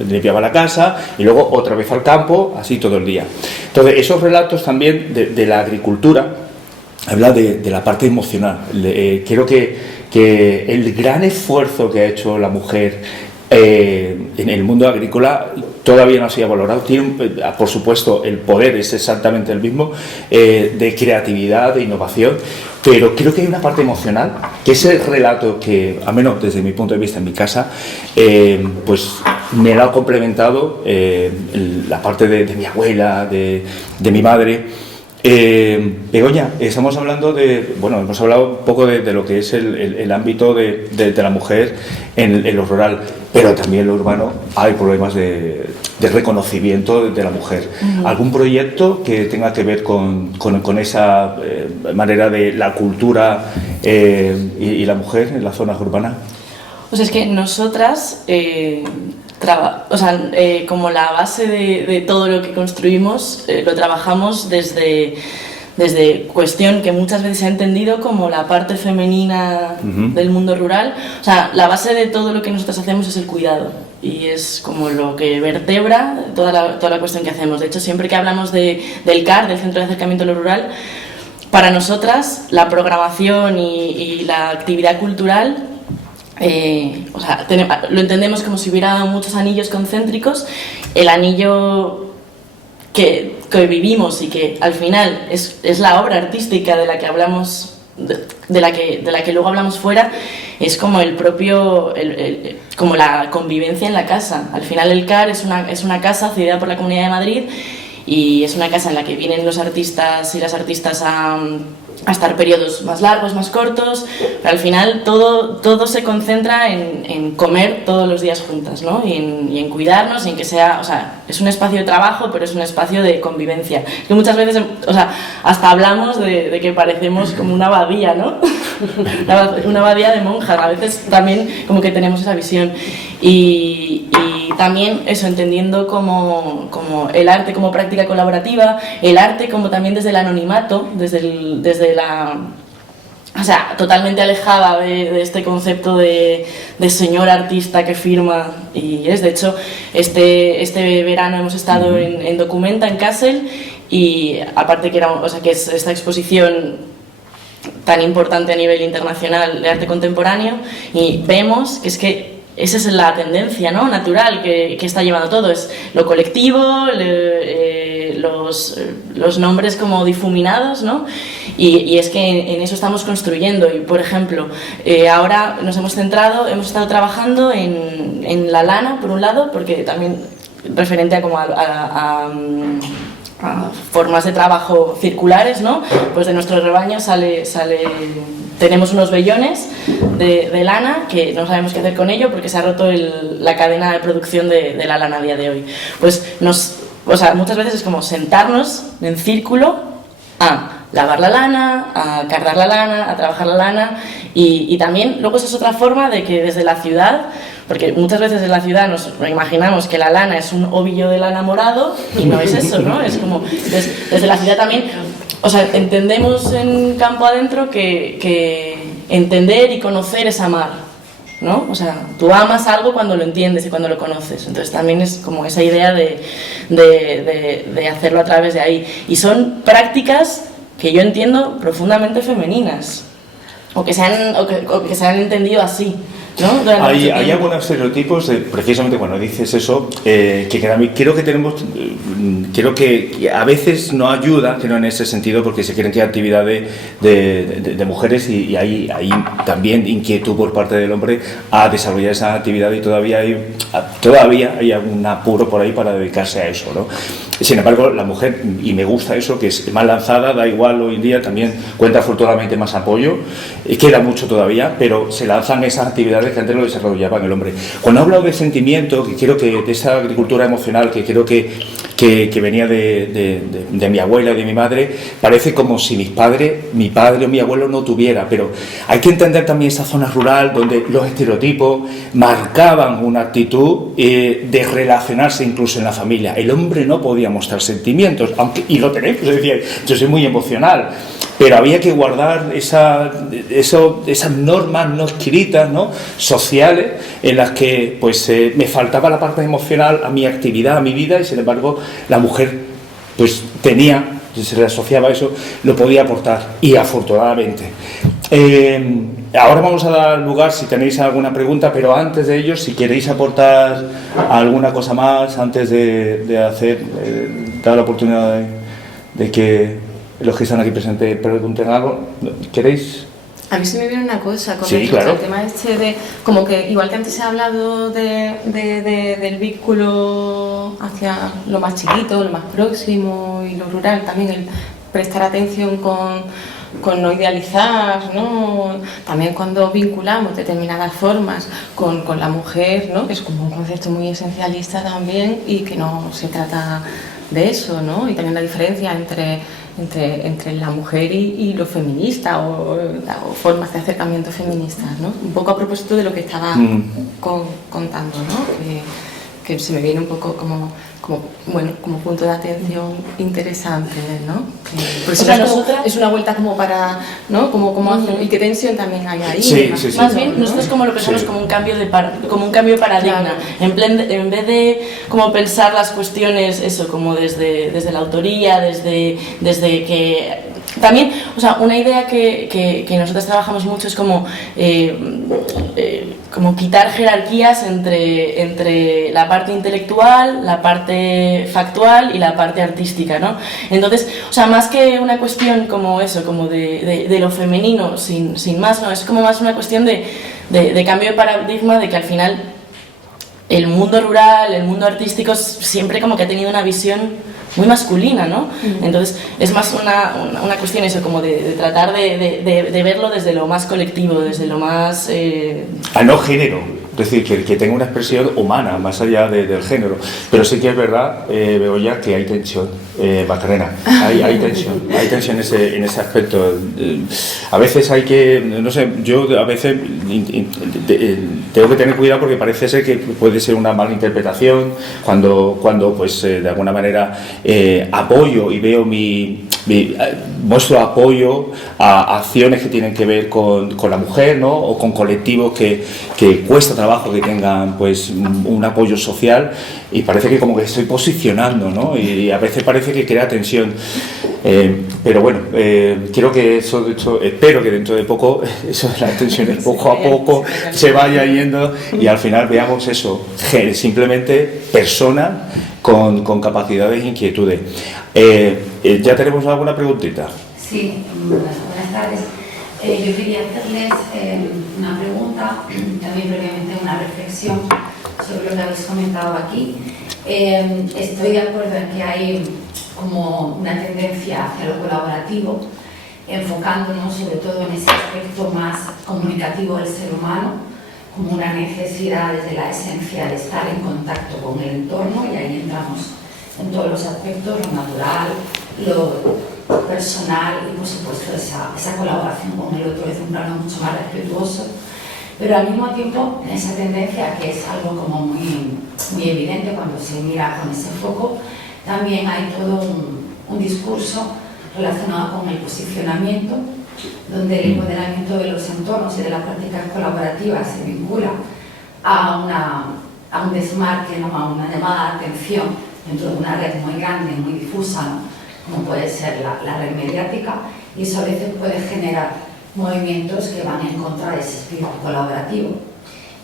limpiaba la casa, y luego otra vez al campo, así todo el día. Entonces, esos relatos también de la agricultura habla de la parte emocional. Creo que el gran esfuerzo que ha hecho la mujer en el mundo agrícola todavía no se ha valorado. Tiene, por supuesto, el poder es exactamente el mismo, de creatividad, de innovación, pero creo que hay una parte emocional, que es el relato que, al menos desde mi punto de vista en mi casa, pues me lo ha complementado la parte de mi abuela, de mi madre. Begoña, estamos hablando hemos hablado un poco de lo que es el ámbito de la mujer en lo rural, pero también en lo urbano hay problemas de reconocimiento de la mujer. ¿Algún proyecto que tenga que ver con esa manera de la cultura y la mujer en las zonas urbanas? Pues es que nosotras, como la base de todo lo que construimos, lo trabajamos desde desde cuestión que muchas veces se ha entendido como la parte femenina del mundo rural. O sea, la base de todo lo que nosotros hacemos es el cuidado y es como lo que vertebra toda la cuestión que hacemos. De hecho, siempre que hablamos del CAR, del Centro de Acercamiento a lo Rural, para nosotras la programación y la actividad cultural, o sea, lo entendemos como si hubiera muchos anillos concéntricos. El anillo que vivimos y que al final es la obra artística de la que hablamos, de la que luego hablamos fuera, es como el propio, como la convivencia en la casa. Al final el CAR es una casa cedida por la Comunidad de Madrid y es una casa en la que vienen los artistas y las artistas a estar periodos más largos, más cortos, pero al final todo se concentra en comer todos los días juntas, ¿no? y en cuidarnos, y en que sea, o sea, es un espacio de trabajo, pero es un espacio de convivencia. Que muchas veces, o sea, hasta hablamos de que parecemos como una abadía, ¿no? Una abadía de monjas, a veces también como que tenemos esa visión. Y también eso, entendiendo como el arte como práctica colaborativa, el arte como también desde el anonimato, desde la... O sea, totalmente alejada de este concepto de señor artista que firma. Y de hecho, este verano hemos estado en Documenta, en Kassel, y aparte que que es esta exposición tan importante a nivel internacional de arte contemporáneo, y vemos que es que esa es la tendencia, ¿no?, natural que está llevando todo, es lo colectivo, los nombres como difuminados, ¿no? Y es que en eso estamos construyendo. Y por ejemplo, ahora nos hemos estado trabajando en la lana, por un lado, porque también referente a como a formas de trabajo circulares, ¿no? Pues de nuestro rebaño tenemos unos vellones de lana que no sabemos qué hacer con ello porque se ha roto la cadena de producción de la lana a día de hoy. Pues muchas veces es como sentarnos en círculo a lavar la lana, a cardar la lana, a trabajar la lana, y también luego esa es otra forma de que desde la ciudad, porque muchas veces en la ciudad nos imaginamos que la lana es un ovillo de lana morado y no es eso, ¿no? Es como desde la ciudad también, o sea, entendemos en campo adentro que entender y conocer es amar, ¿no? O sea, tú amas algo cuando lo entiendes y cuando lo conoces. Entonces también es como esa idea de hacerlo a través de ahí. Y son prácticas que yo entiendo profundamente femeninas, o que se han entendido así, ¿no? Hay algunos estereotipos, precisamente cuando dices eso, creo que a veces no ayuda, que no en ese sentido, porque se creen que hay actividades de mujeres y hay también inquietud por parte del hombre a desarrollar esa actividad, y todavía hay algún apuro por ahí para dedicarse a eso, ¿no? Sin embargo, la mujer, y me gusta eso, que es más lanzada, da igual, hoy en día también cuenta afortunadamente más apoyo, queda mucho todavía, pero se lanzan esas actividades que antes lo desarrollaba el hombre. Cuando hablo de sentimiento, que quiero que de esa agricultura emocional que creo que venía de mi abuela y de mi madre, parece como si mi padre o mi abuelo no tuviera, pero hay que entender también esa zona rural donde los estereotipos marcaban una actitud de relacionarse incluso en la familia. El hombre no podía mostrar sentimientos, y lo tenemos, es decir, yo soy muy emocional, pero había que guardar esas normas no escritas, ¿no?, sociales, en las que pues me faltaba la parte emocional a mi actividad, a mi vida, y sin embargo la mujer pues se le asociaba eso, lo podía aportar, y afortunadamente. Ahora vamos a dar lugar si tenéis alguna pregunta, pero antes de ello, si queréis aportar alguna cosa más, antes de dar la oportunidad de que los que están aquí presentes pregunten algo, ¿queréis? A mí se me viene una cosa con sí, claro. El tema de como que igual que antes se ha hablado del vínculo hacia lo más chiquito, lo más próximo, y lo rural, también el prestar atención con no idealizar, ¿no? También cuando vinculamos determinadas formas con la mujer, ¿no?, que es como un concepto muy esencialista también, y que no se trata de eso, ¿no? Y también la diferencia entre la mujer y lo feminista, o formas de acercamiento feministas, ¿no? Un poco a propósito de lo que estaba contando, ¿no? que se me viene un poco como punto de atención interesante, ¿no? Porque es una vuelta como para, ¿no? Y qué tensión también hay ahí. Sí. Más bien, nosotros como lo pensamos como un cambio de paradigma. Claro. En vez de como pensar las cuestiones, eso, como desde la autoría, desde que... También, o sea, una idea que nosotros trabajamos mucho es como quitar jerarquías entre la parte intelectual, la parte factual y la parte artística, ¿no? Entonces, o sea, más que una cuestión como eso, como de lo femenino, sin más, ¿no? Es como más una cuestión de cambio de paradigma, de que al final el mundo rural, el mundo artístico siempre como que ha tenido una visión muy masculina, ¿no? Entonces es más una cuestión eso, como de tratar de verlo desde lo más colectivo, desde lo más... no género, es decir, que tenga una expresión humana, más allá del género. Pero sí que es verdad, Begoña, que hay tensión, Macarena, hay tensión en ese aspecto. A veces hay que, no sé, yo a veces tengo que tener cuidado porque parece ser que puede ser una mala interpretación cuando pues de alguna manera apoyo y veo muestro apoyo a acciones que tienen que ver con la mujer, ¿no? O con colectivos que cuesta trabajo que tengan pues un apoyo social, y parece que como que estoy posicionando, ¿no? Y a veces parece que crea tensión, pero bueno, quiero que eso, de hecho, espero que dentro de poco eso de las tensiones poco a poco se vaya yendo y al final veamos eso, simplemente personas con capacidades e inquietudes. ¿Ya tenemos alguna preguntita? Sí, buenas tardes. Yo quería hacerles una pregunta, también previamente una reflexión sobre lo que habéis comentado aquí. Estoy de acuerdo en que hay como una tendencia hacia lo colaborativo, enfocándonos sobre todo en ese aspecto más comunicativo del ser humano, como una necesidad desde la esencia de estar en contacto con el entorno, y ahí entramos en todos los aspectos, lo natural, lo personal y por supuesto esa colaboración con el otro desde un plano mucho más respetuoso, pero al mismo tiempo en esa tendencia que es algo como muy evidente cuando se mira con ese foco, también hay todo un discurso relacionado con el posicionamiento, donde el empoderamiento de los entornos y de las prácticas colaborativas se vincula a un desmarque, ¿no? A una llamada de atención dentro de una red muy grande, muy difusa, ¿no? Como puede ser la red mediática, y eso a veces puede generar movimientos que van en contra de ese espíritu colaborativo.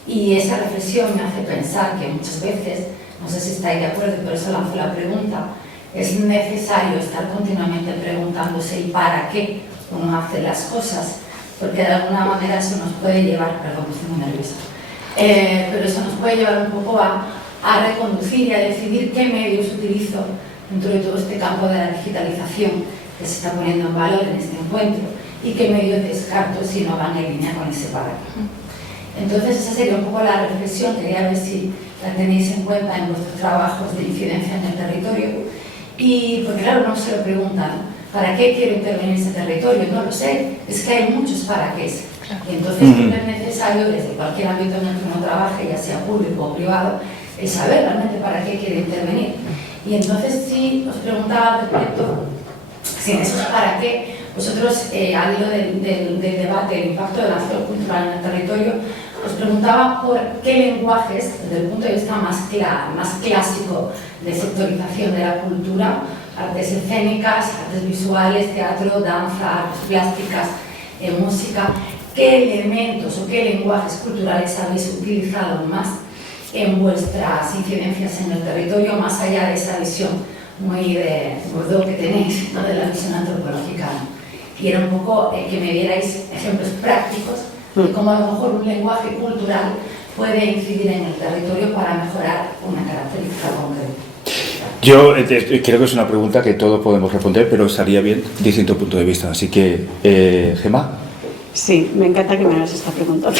Y esa reflexión me hace pensar que muchas veces, no sé si estáis de acuerdo, por eso lanzo la pregunta, es necesario estar continuamente preguntándose ¿y para qué uno hace las cosas? Porque de alguna manera eso nos puede llevar, perdón, estoy muy nerviosa, pero eso nos puede llevar un poco a reconducir y a decidir qué medios utilizo dentro de todo este campo de la digitalización que se está poniendo en valor en este encuentro, y qué medios descarto si no van en línea con ese paradigma. Entonces esa sería un poco la reflexión, quería ver si la tenéis en cuenta en vuestros trabajos de incidencia en el territorio, y porque claro, no se lo preguntan, ¿para qué quiero intervenir en ese territorio? No lo sé, es que hay muchos para qué es. Y entonces es necesario desde cualquier ámbito en el que uno trabaje, ya sea público o privado, el saber realmente para qué quiere intervenir. Y entonces sí os preguntaba respecto, si en eso es para qué, vosotros al hilo del debate, el impacto de la acción cultural en el territorio, os preguntaba por qué lenguajes, desde el punto de vista más clásico de sectorización de la cultura, artes escénicas, artes visuales, teatro, danza, artes plásticas, música, qué elementos o qué lenguajes culturales habéis utilizado más en vuestras incidencias en el territorio, más allá de esa visión muy de Bordeaux que tenéis, ¿no? De la visión antropológica, ¿no? Y era un poco que me dierais ejemplos prácticos de cómo a lo mejor un lenguaje cultural puede incidir en el territorio para mejorar una característica concreta. Yo creo que es una pregunta que todos podemos responder, pero estaría bien distinto punto de vista. Así que, Gemma. Sí, me encanta que me hagas esta pregunta.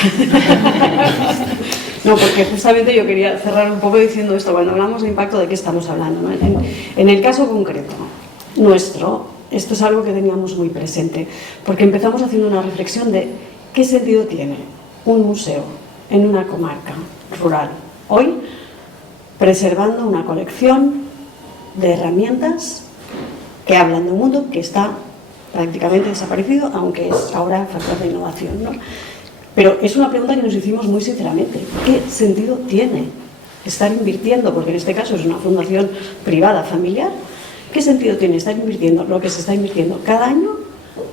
No, porque justamente yo quería cerrar un poco diciendo esto. Cuando hablamos de impacto, ¿de qué estamos hablando? ¿No? En el caso concreto nuestro, esto es algo que teníamos muy presente, porque empezamos haciendo una reflexión de qué sentido tiene un museo en una comarca rural hoy, preservando una colección de herramientas que hablan de un mundo que está prácticamente desaparecido, aunque es ahora factor de innovación, ¿no? Pero es una pregunta que nos hicimos muy sinceramente. ¿Qué sentido tiene estar invirtiendo? Porque en este caso es una fundación privada familiar. ¿Qué sentido tiene estar invirtiendo lo que se está invirtiendo cada año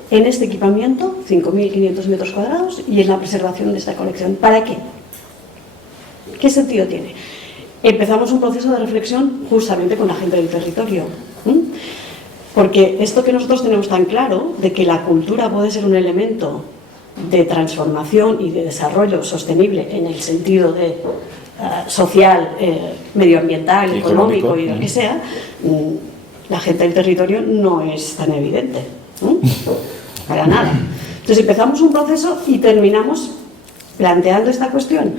en este equipamiento, 5.500 metros cuadrados, y en la preservación de esta colección? ¿Para qué? ¿Qué sentido tiene? Empezamos un proceso de reflexión justamente con la gente del territorio. Porque esto que nosotros tenemos tan claro, de que la cultura puede ser un elemento de transformación y de desarrollo sostenible en el sentido de social, medioambiental, económico y lo que sea, la gente del territorio no es tan evidente, para nada. Entonces empezamos un proceso y terminamos planteando esta cuestión.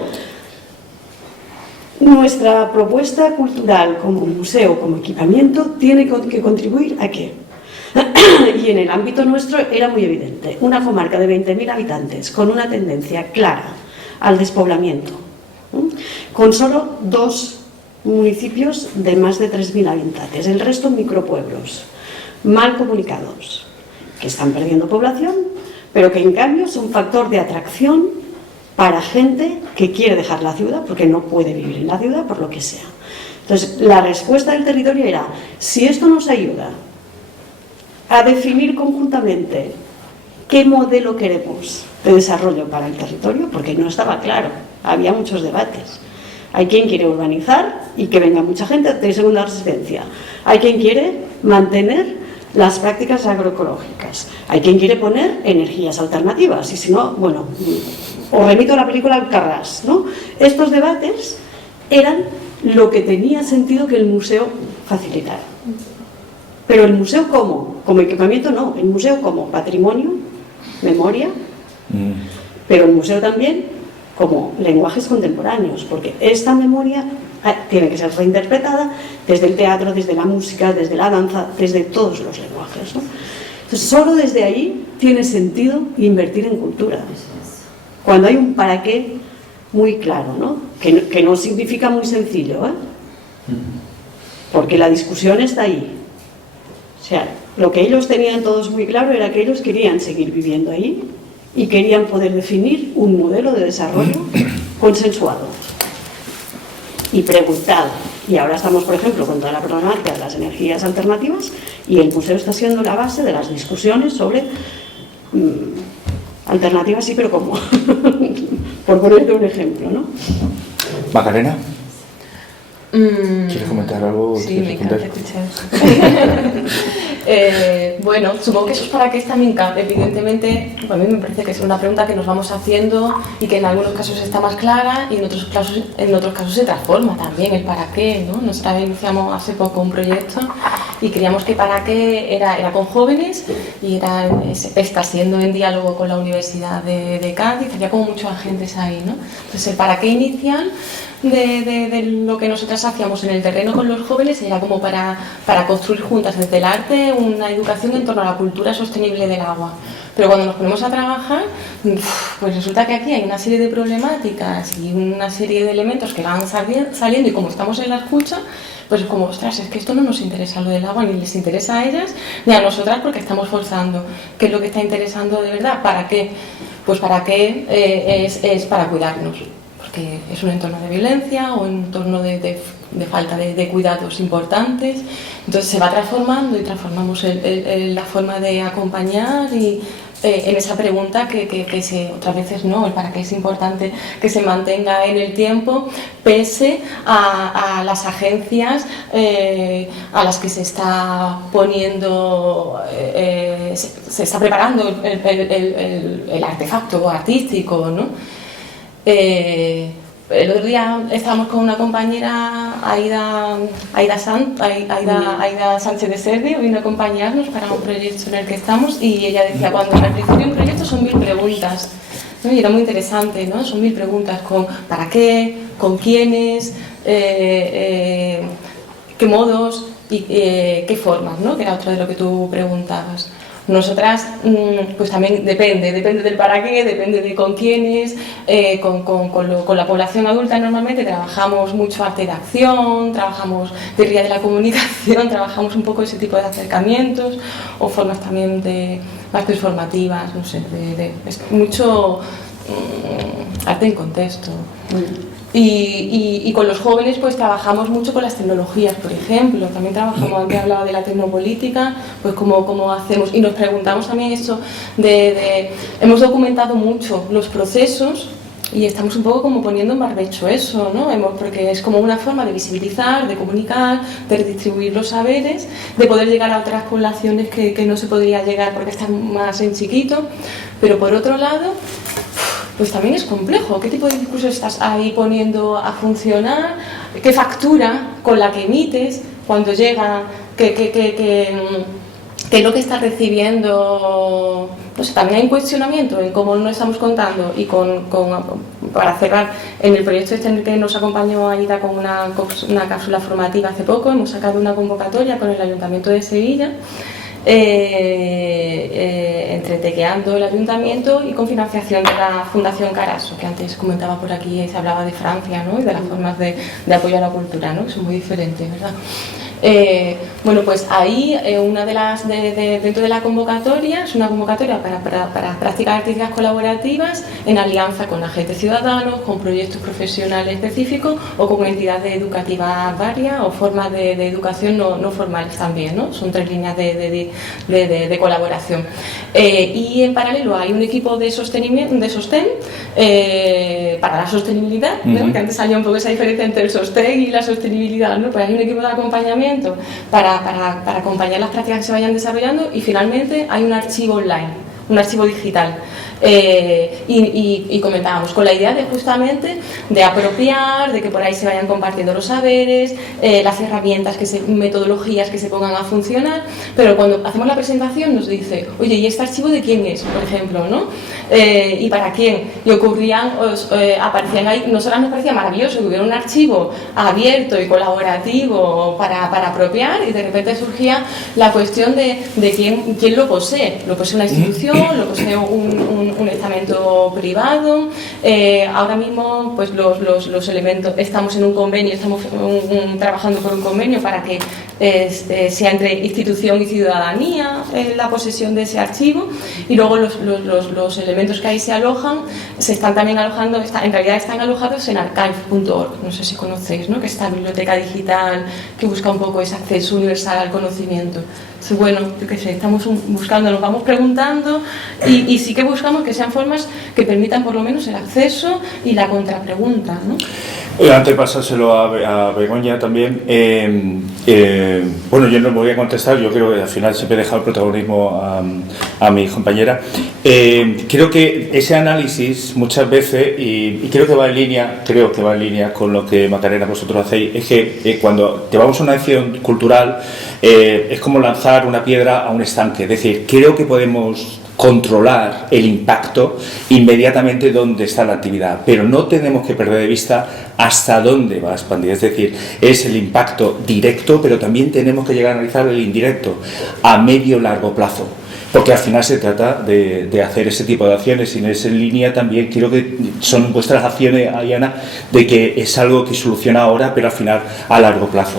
Nuestra propuesta cultural como museo, como equipamiento, tiene que contribuir a qué. Y en el ámbito nuestro era muy evidente. Una comarca de 20.000 habitantes con una tendencia clara al despoblamiento, con solo 2 municipios de más de 3.000 habitantes, el resto micropueblos, mal comunicados, que están perdiendo población, pero que en cambio son factor de atracción para gente que quiere dejar la ciudad porque no puede vivir en la ciudad por lo que sea. Entonces, la respuesta del territorio era, si esto nos ayuda a definir conjuntamente qué modelo queremos de desarrollo para el territorio, porque no estaba claro, había muchos debates. Hay quien quiere urbanizar y que venga mucha gente de segunda residencia. Hay quien quiere mantener las prácticas agroecológicas. Hay quien quiere poner energías alternativas y si no, bueno, os remito a la película Alcarrás, ¿no? Estos debates eran lo que tenía sentido que el museo facilitara. Pero el museo como equipamiento no, el museo como patrimonio, memoria, pero el museo también como lenguajes contemporáneos, porque esta memoria tiene que ser reinterpretada desde el teatro, desde la música, desde la danza, desde todos los lenguajes, ¿no? Entonces, solo desde ahí tiene sentido invertir en cultura. Cuando hay un para qué muy claro, ¿no? Que no significa muy sencillo, ¿eh? Porque la discusión está ahí. O sea, lo que ellos tenían todos muy claro era que ellos querían seguir viviendo ahí y querían poder definir un modelo de desarrollo consensuado y preguntado. Y ahora estamos, por ejemplo, con toda la problemática de las energías alternativas y el museo está siendo la base de las discusiones sobre alternativas, sí, pero ¿cómo? Por ponerte un ejemplo, ¿no? Macarena, ¿quieres comentar algo? Sí, me encanta escuchar. Bueno, supongo que esos para qué también, evidentemente, a mí me parece que es una pregunta que nos vamos haciendo y que en algunos casos está más clara y en otros casos se transforma también el para qué, ¿no? Nosotros iniciamos hace poco un proyecto y creíamos que para qué era con jóvenes y está siendo en diálogo con la Universidad de Cádiz, había como muchos agentes ahí, ¿no? Entonces el para qué inicial de lo que nosotras hacíamos en el terreno con los jóvenes era como para construir juntas desde el arte una educación en torno a la cultura sostenible del agua. Pero cuando nos ponemos a trabajar, pues resulta que aquí hay una serie de problemáticas y una serie de elementos que van saliendo y como estamos en la escucha, pues es como, ostras, es que esto no nos interesa lo del agua, ni les interesa a ellas ni a nosotras porque estamos forzando. ¿Qué es lo que está interesando de verdad? ¿Para qué? Pues para qué es para cuidarnos. Porque es un entorno de violencia o un entorno de falta de cuidados importantes. Entonces se va transformando y transformamos la forma de acompañar y en esa pregunta que otras veces no, el para qué es importante que se mantenga en el tiempo pese a las agencias a las que se está poniendo, se está preparando el artefacto artístico, ¿no? El otro día estábamos con una compañera, Aida Sánchez de Serdio, vino a acompañarnos para un proyecto en el que estamos y ella decía, cuando al principio un proyecto son 1000 preguntas, ¿no? Y era muy interesante, ¿no? Son 1000 preguntas con ¿para qué?, con quiénes, qué modos y qué formas, ¿no? Que era otro de lo que tú preguntabas. Nosotras, pues también depende del para qué, depende de con quiénes, con la población adulta normalmente trabajamos mucho arte de acción, trabajamos teoría de la comunicación, trabajamos un poco ese tipo de acercamientos o formas también más performativas, no sé, es mucho arte en contexto. Y con los jóvenes pues trabajamos mucho con las tecnologías, por ejemplo, también trabajamos, antes hablaba de la tecnopolítica, pues cómo hacemos, y nos preguntamos también eso hemos documentado mucho los procesos y estamos un poco como poniendo en barbecho eso, ¿no? Porque es como una forma de visibilizar, de comunicar, de redistribuir los saberes, de poder llegar a otras poblaciones que no se podría llegar porque están más en chiquito, pero por otro lado pues también es complejo. ¿Qué tipo de discurso estás ahí poniendo a funcionar? ¿Qué factura con la que emites cuando llega? ¿Qué es lo que estás recibiendo? No sé, también hay un cuestionamiento en cómo nos estamos contando y para cerrar, en el proyecto este en el que nos acompañó Aida con una cápsula formativa hace poco, hemos sacado una convocatoria con el Ayuntamiento de Sevilla, entre Tequeando el Ayuntamiento y con financiación de la Fundación Carasso, que antes comentaba por aquí, se hablaba de Francia, ¿no? Y de las formas de apoyo a la cultura, ¿no? Que son muy diferentes, ¿verdad? Bueno, pues ahí una de las dentro de la convocatoria es una convocatoria para prácticas artísticas colaborativas en alianza con agentes ciudadanos, con proyectos profesionales específicos o con entidades educativas varias o formas de educación no formales también, ¿no? Son 3 líneas de colaboración. Y en paralelo hay un equipo de sostenimiento, de sostén para la sostenibilidad, ¿no? Que antes salía un poco esa diferencia entre el sostén y la sostenibilidad, ¿no? Pues hay un equipo de acompañamiento para acompañar las prácticas que se vayan desarrollando y finalmente hay un archivo online, un archivo digital. Y comentábamos con la idea de justamente de apropiar, de que por ahí se vayan compartiendo los saberes, las herramientas, metodologías que se pongan a funcionar, pero cuando hacemos la presentación nos dice, oye, ¿y este archivo de quién es? Por ejemplo, ¿no? ¿Y para quién? Y aparecían ahí, nosotras nos parecía maravilloso que hubiera un archivo abierto y colaborativo para apropiar, y de repente surgía la cuestión de quién lo posee. Lo posee una institución, lo posee un estamento privado. Ahora mismo pues los elementos, estamos en un convenio, estamos trabajando por un convenio para que sea entre institución y ciudadanía la posesión de ese archivo, y luego los elementos que ahí se alojan se están también alojando, en realidad están alojados en archive.org, no sé si conocéis, ¿no? Que es esta biblioteca digital que busca un poco ese acceso universal al conocimiento. Entonces, bueno, yo qué sé, estamos buscando, nos vamos preguntando y sí que buscamos que sean formas que permitan por lo menos el acceso y la contrapregunta, ¿no? Antes de pasárselo a Begoña también, bueno, yo no me voy a contestar, yo creo que al final siempre he dejado el protagonismo a mi compañera. Creo que ese análisis muchas veces, y creo que va en línea con lo que Macarena vosotros hacéis, es que cuando llevamos una acción cultural es como lanzar una piedra a un estanque, es decir, creo que podemos controlar el impacto inmediatamente donde está la actividad, pero no tenemos que perder de vista hasta dónde va a expandir, es decir, es el impacto directo, pero también tenemos que llegar a analizar el indirecto a medio-largo plazo, porque al final se trata de hacer ese tipo de acciones, y en esa línea también creo que son vuestras acciones, Ayana, de que es algo que soluciona ahora, pero al final a largo plazo.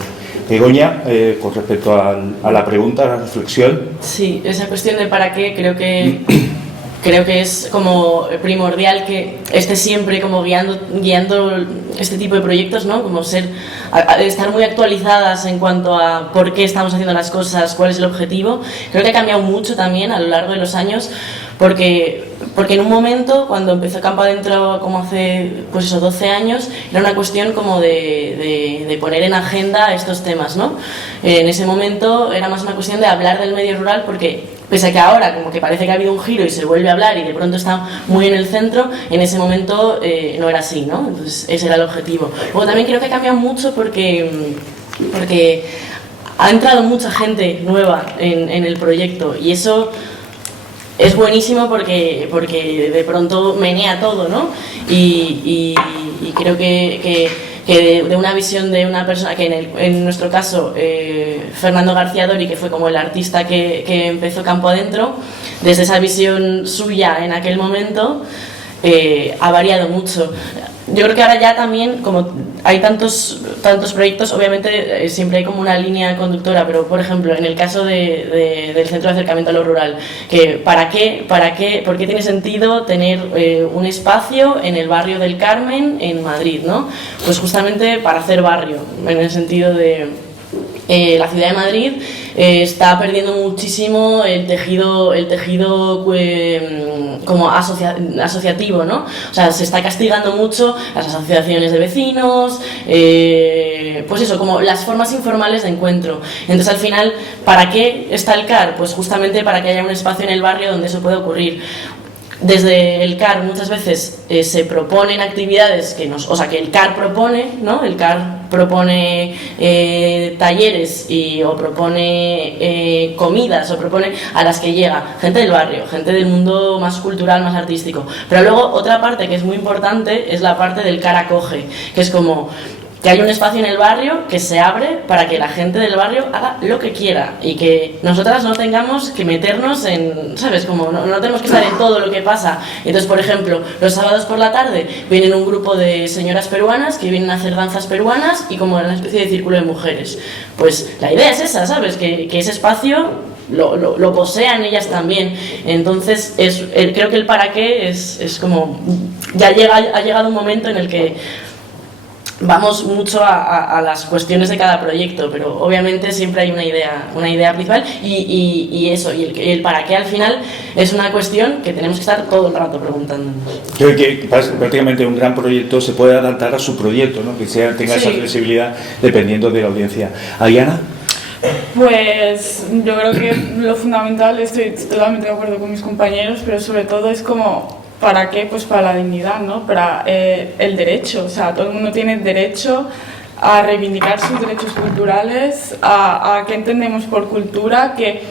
Begoña, con respecto a la pregunta, a la reflexión. Sí, esa cuestión de para qué creo que es como primordial que esté siempre como guiando este tipo de proyectos, ¿no? Como estar muy actualizadas en cuanto a por qué estamos haciendo las cosas, cuál es el objetivo. Creo que ha cambiado mucho también a lo largo de los años, porque en un momento, cuando empezó Campo Adentro, como hace pues eso, 12 años, era una cuestión como de poner en agenda estos temas, ¿no? En ese momento era más una cuestión de hablar del medio rural, porque pese a que ahora como que parece que ha habido un giro y se vuelve a hablar y de pronto está muy en el centro, en ese momento no era así, ¿no? Entonces ese era el objetivo. Luego también creo que ha cambiado mucho porque ha entrado mucha gente nueva en el proyecto, y eso es buenísimo porque de pronto menea todo, ¿no? Y creo que de una visión de una persona que en nuestro caso Fernando García Dori, que fue como el artista que empezó Campo Adentro, desde esa visión suya en aquel momento ha variado mucho. Yo creo que ahora ya también, como hay tantos proyectos, obviamente siempre hay como una línea conductora, pero por ejemplo, en el caso del Centro de Acercamiento a lo Rural, que ¿por qué tiene sentido tener un espacio en el barrio del Carmen, en Madrid, ¿no? Pues justamente para hacer barrio, en el sentido de... la ciudad de Madrid está perdiendo muchísimo el tejido como asociativo, ¿no? O sea, se está castigando mucho las asociaciones de vecinos, pues eso, como las formas informales de encuentro. Entonces, al final, ¿para qué está el CAR? Pues justamente para que haya un espacio en el barrio donde eso pueda ocurrir. Desde el CAR muchas veces se proponen actividades que el CAR propone, ¿no? El CAR propone talleres o propone comidas o propone a las que llega gente del barrio, gente del mundo más cultural, más artístico. Pero luego otra parte que es muy importante es la parte del CAR acoge, que es como que hay un espacio en el barrio que se abre para que la gente del barrio haga lo que quiera y que nosotras no tengamos que meternos en, ¿sabes? Como no tenemos que estar en todo lo que pasa. Entonces, por ejemplo, los sábados por la tarde vienen un grupo de señoras peruanas que vienen a hacer danzas peruanas y como una especie de círculo de mujeres. Pues la idea es esa, ¿sabes? Que ese espacio lo posean ellas también. Entonces, creo que el para qué es como... ha llegado un momento en el que vamos mucho a las cuestiones de cada proyecto, pero obviamente siempre hay una idea principal y el para qué al final es una cuestión que tenemos que estar todo el rato preguntándonos. Creo que prácticamente un gran proyecto se puede adaptar a su proyecto, ¿no? Que tenga esa flexibilidad dependiendo de la audiencia. ¿Ariana? Pues yo creo que lo fundamental, estoy totalmente de acuerdo con mis compañeros, pero sobre todo es como... ¿Para qué? Pues para la dignidad, ¿no? Para el derecho, o sea, todo el mundo tiene derecho a reivindicar sus derechos culturales, a qué entendemos por cultura, que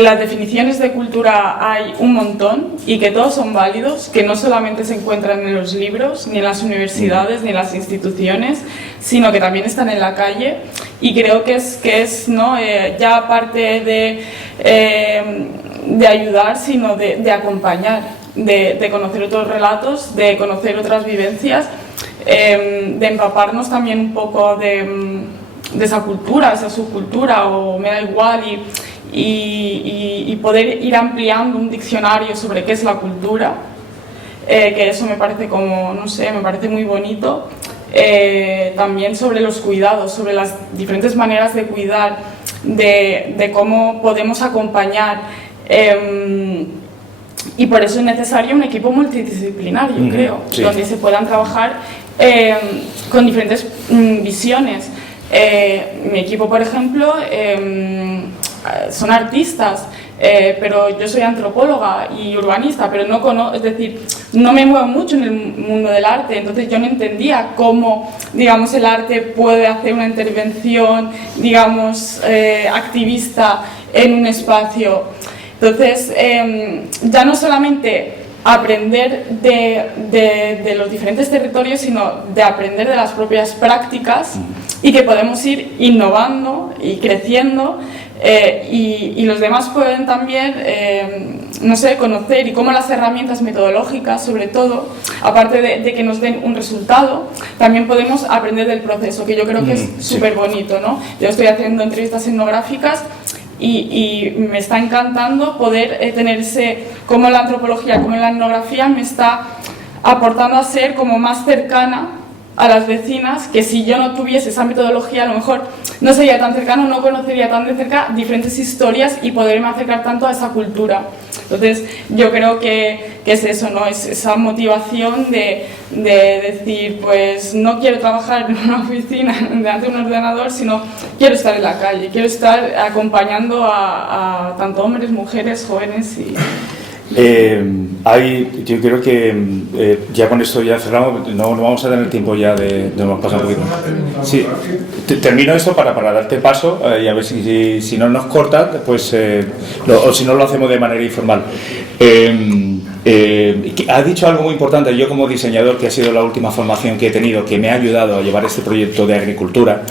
las definiciones de cultura hay un montón y que todos son válidos, que no solamente se encuentran en los libros, ni en las universidades, ni en las instituciones, sino que también están en la calle. Y creo que es ¿no? Ya aparte de ayudar, sino de acompañar. De conocer otros relatos, de conocer otras vivencias, de empaparnos también un poco de esa cultura, esa subcultura, o me da igual, y poder ir ampliando un diccionario sobre qué es la cultura, que eso me parece como, no sé, me parece muy bonito. También sobre los cuidados, sobre las diferentes maneras de cuidar, de cómo podemos acompañar. Y por eso es necesario un equipo multidisciplinario, creo, sí, donde se puedan trabajar con diferentes visiones. Mi equipo, por ejemplo, son artistas, pero yo soy antropóloga y urbanista, pero no me muevo mucho en el mundo del arte, entonces yo no entendía cómo, digamos, el arte puede hacer una intervención, digamos, activista en un espacio. Entonces, ya no solamente aprender de los diferentes territorios, sino de aprender de las propias prácticas y que podemos ir innovando y creciendo y los demás pueden también, no sé, conocer y cómo las herramientas metodológicas, sobre todo, aparte de que nos den un resultado, también podemos aprender del proceso, que yo creo que es súper bonito, ¿no? Yo estoy haciendo entrevistas etnográficas y me está encantando poder tener como la antropología, como la etnografía me está aportando a ser como más cercana a las vecinas, que si yo no tuviese esa metodología a lo mejor no sería tan cercano, no conocería tan de cerca diferentes historias y poderme acercar tanto a esa cultura. Entonces yo creo que es eso, ¿no? Es esa motivación de decir, pues no quiero trabajar en una oficina delante de un ordenador, sino quiero estar en la calle, quiero estar acompañando a tanto hombres, mujeres, jóvenes y... yo creo que ya con esto ya cerramos, no vamos a tener tiempo ya de nos pasar un poquito. Sí, termino esto para darte paso y a ver si no nos corta, pues o si no lo hacemos de manera informal. Has dicho algo muy importante. Yo, como diseñador, que ha sido la última formación que he tenido, que me ha ayudado a llevar este proyecto de agricultura,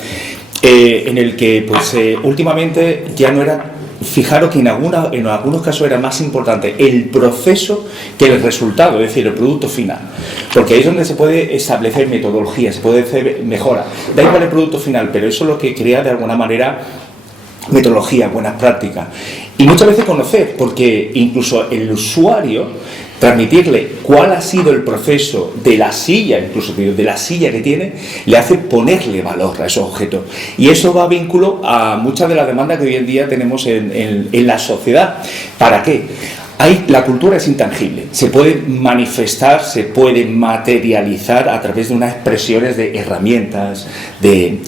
en el que pues últimamente ya no era, fijaros que en algunos casos era más importante el proceso que el resultado, es decir, el producto final, porque ahí es donde se puede establecer metodología, se puede hacer mejora. Da igual el producto final, pero eso es lo que crea de alguna manera metodología, buenas prácticas, y muchas veces conocer, porque incluso el usuario, transmitirle cuál ha sido el proceso de la silla, incluso de la silla que tiene, le hace ponerle valor a esos objetos. Y eso va a vínculo a muchas de las demandas que hoy en día tenemos en la sociedad. ¿Para qué? La cultura es intangible, se puede manifestar, se puede materializar a través de unas expresiones de herramientas, de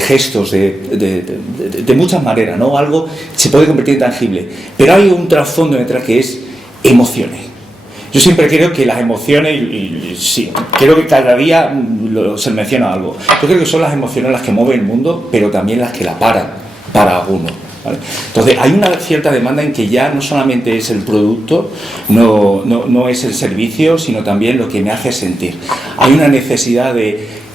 gestos, de muchas maneras, ¿no? Algo se puede convertir en tangible, pero hay un trasfondo detrás que es emociones. Yo siempre creo que las emociones, y sí, creo que cada día se menciona algo, yo creo que son las emociones las que mueven el mundo, pero también las que la paran para algunos, ¿vale? Entonces hay una cierta demanda en que ya no solamente es el producto, no es el servicio, sino también lo que me hace sentir. Hay una necesidad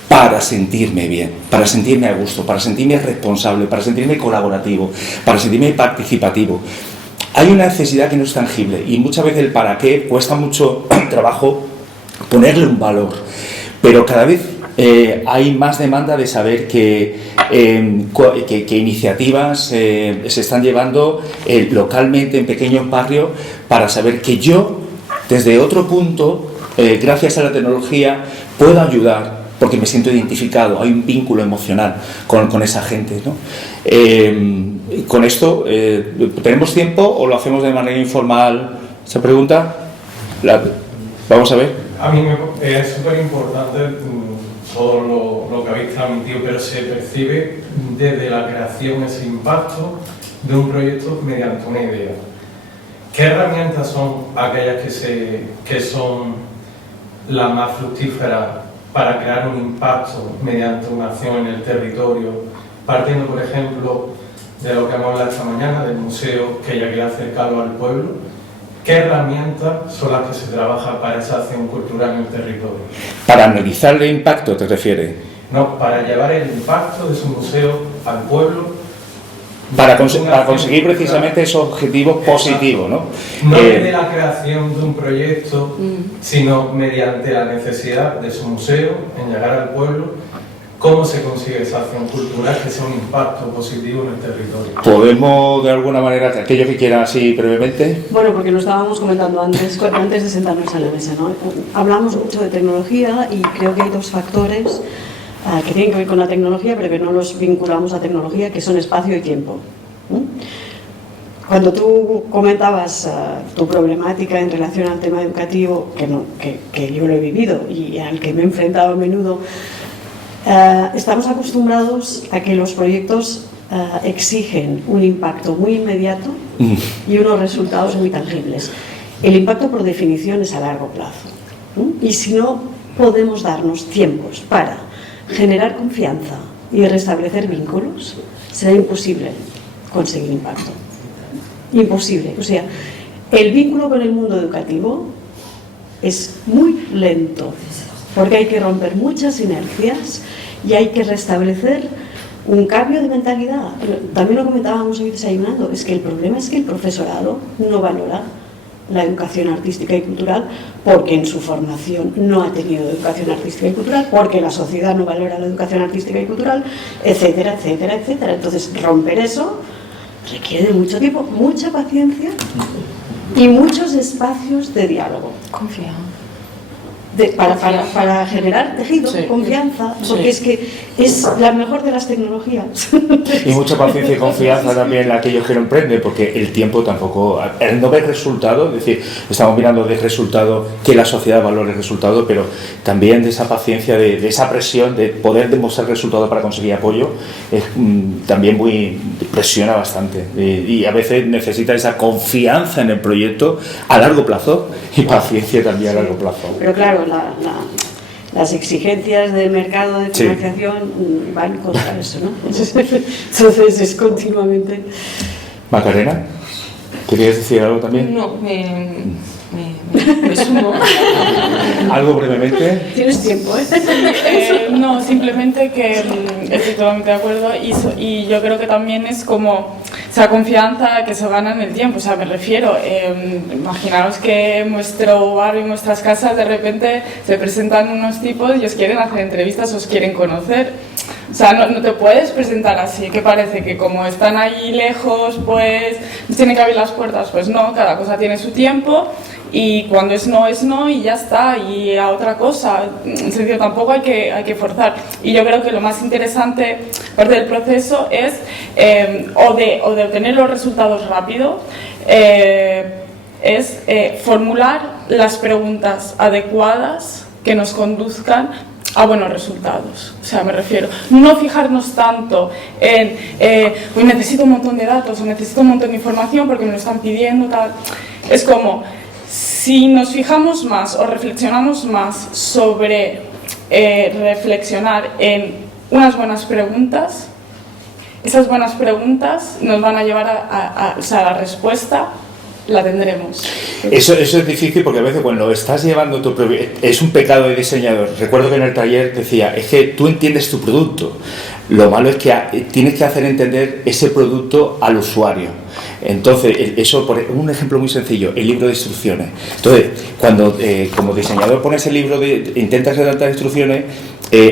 para sentirme bien, para sentirme a gusto, para sentirme responsable, para sentirme colaborativo, para sentirme participativo. Hay una necesidad que no es tangible y muchas veces el para qué cuesta mucho trabajo ponerle un valor, pero cada vez hay más demanda de saber que iniciativas se están llevando localmente en pequeños barrios para saber que yo, desde otro punto, gracias a la tecnología, puedo ayudar porque me siento identificado, hay un vínculo emocional con esa gente, ¿no? Con esto, ¿tenemos tiempo o lo hacemos de manera informal? ¿Esa pregunta? Vamos a ver. A mí es súper importante todo lo que habéis transmitido, pero se percibe desde la creación ese impacto de un proyecto mediante una idea. ¿Qué herramientas son aquellas que son las más fructíferas para crear un impacto mediante una acción en el territorio? Partiendo, por ejemplo, de lo que hemos hablado esta mañana, del museo que ya queda acercado al pueblo, ¿qué herramientas son las que se trabajan para esa acción cultural en el territorio? ¿Para analizar el impacto te refieres? No, para llevar el impacto de su museo al pueblo. Para conseguir precisamente esos objetivos positivos, ¿no? No desde la creación de un proyecto, sino mediante la necesidad de su museo en llegar al pueblo. ¿Cómo se consigue esa acción cultural que sea un impacto positivo en el territorio? ¿Podemos, de alguna manera, aquello que quieran así brevemente? Bueno, porque lo estábamos comentando antes de sentarnos a la mesa, ¿no? Hablamos mucho de tecnología y creo que hay dos factores que tienen que ver con la tecnología, pero que no los vinculamos a tecnología, que son espacio y tiempo. Cuando tú comentabas tu problemática en relación al tema educativo, que yo lo he vivido y al que me he enfrentado a menudo, estamos acostumbrados a que los proyectos exigen un impacto muy inmediato y unos resultados muy tangibles. El impacto, por definición, es a largo plazo. Y si no podemos darnos tiempos para generar confianza y restablecer vínculos, será imposible conseguir impacto. Imposible. O sea, el vínculo con el mundo educativo es muy lento, porque hay que romper muchas inercias y hay que restablecer un cambio de mentalidad. También lo comentábamos hoy desayunando, es que el problema es que el profesorado no valora la educación artística y cultural porque en su formación no ha tenido educación artística y cultural, porque la sociedad no valora la educación artística y cultural, etcétera, etcétera, etcétera. Entonces, romper eso requiere de mucho tiempo, mucha paciencia y muchos espacios de diálogo. Confianza. Para generar tejido, sí, confianza, porque es que es la mejor de las tecnologías. Y mucha paciencia y confianza también en aquellos que lo emprenden, porque el tiempo tampoco, el no ver resultados, es decir, estamos mirando de resultado, que la sociedad valore el resultado, pero también de esa paciencia, de esa presión, de poder demostrar resultados para conseguir apoyo, es también presiona bastante. Y a veces necesita esa confianza en el proyecto a largo plazo y paciencia también a largo plazo. Pero claro, las exigencias del mercado de financiación van contra eso, ¿no? Entonces es continuamente... Macarena, ¿querías decir algo también? No, me sumo. ¿Algo brevemente? Tienes tiempo, No, simplemente que estoy totalmente de acuerdo y yo creo que también es como esa confianza que se gana en el tiempo, o sea, me refiero, imaginaos que en vuestro barrio, en vuestras casas, de repente se presentan unos tipos y os quieren hacer entrevistas, os quieren conocer. O sea, no te puedes presentar así, que parece que como están ahí lejos, pues tienen que abrir las puertas. Pues no, cada cosa tiene su tiempo y cuando es no y ya está, y a otra cosa. En serio, tampoco hay que forzar. Y yo creo que lo más interesante, parte del proceso, es o de obtener los resultados rápido, es formular las preguntas adecuadas que nos conduzcan a buenos resultados. O sea, me refiero, no fijarnos tanto en pues necesito un montón de datos o necesito un montón de información porque me lo están pidiendo, tal. Es como, si nos fijamos más o reflexionamos más sobre reflexionar en unas buenas preguntas, esas buenas preguntas nos van a llevar o sea, la respuesta la tendremos. Eso es difícil porque a veces cuando estás llevando tu propio... Es un pecado de diseñador. Recuerdo que en el taller decía, es que tú entiendes tu producto. Lo malo es que tienes que hacer entender ese producto al usuario. Entonces, eso, por un ejemplo muy sencillo, el libro de instrucciones. Entonces, cuando como diseñador pones el libro, intentas redactar instrucciones,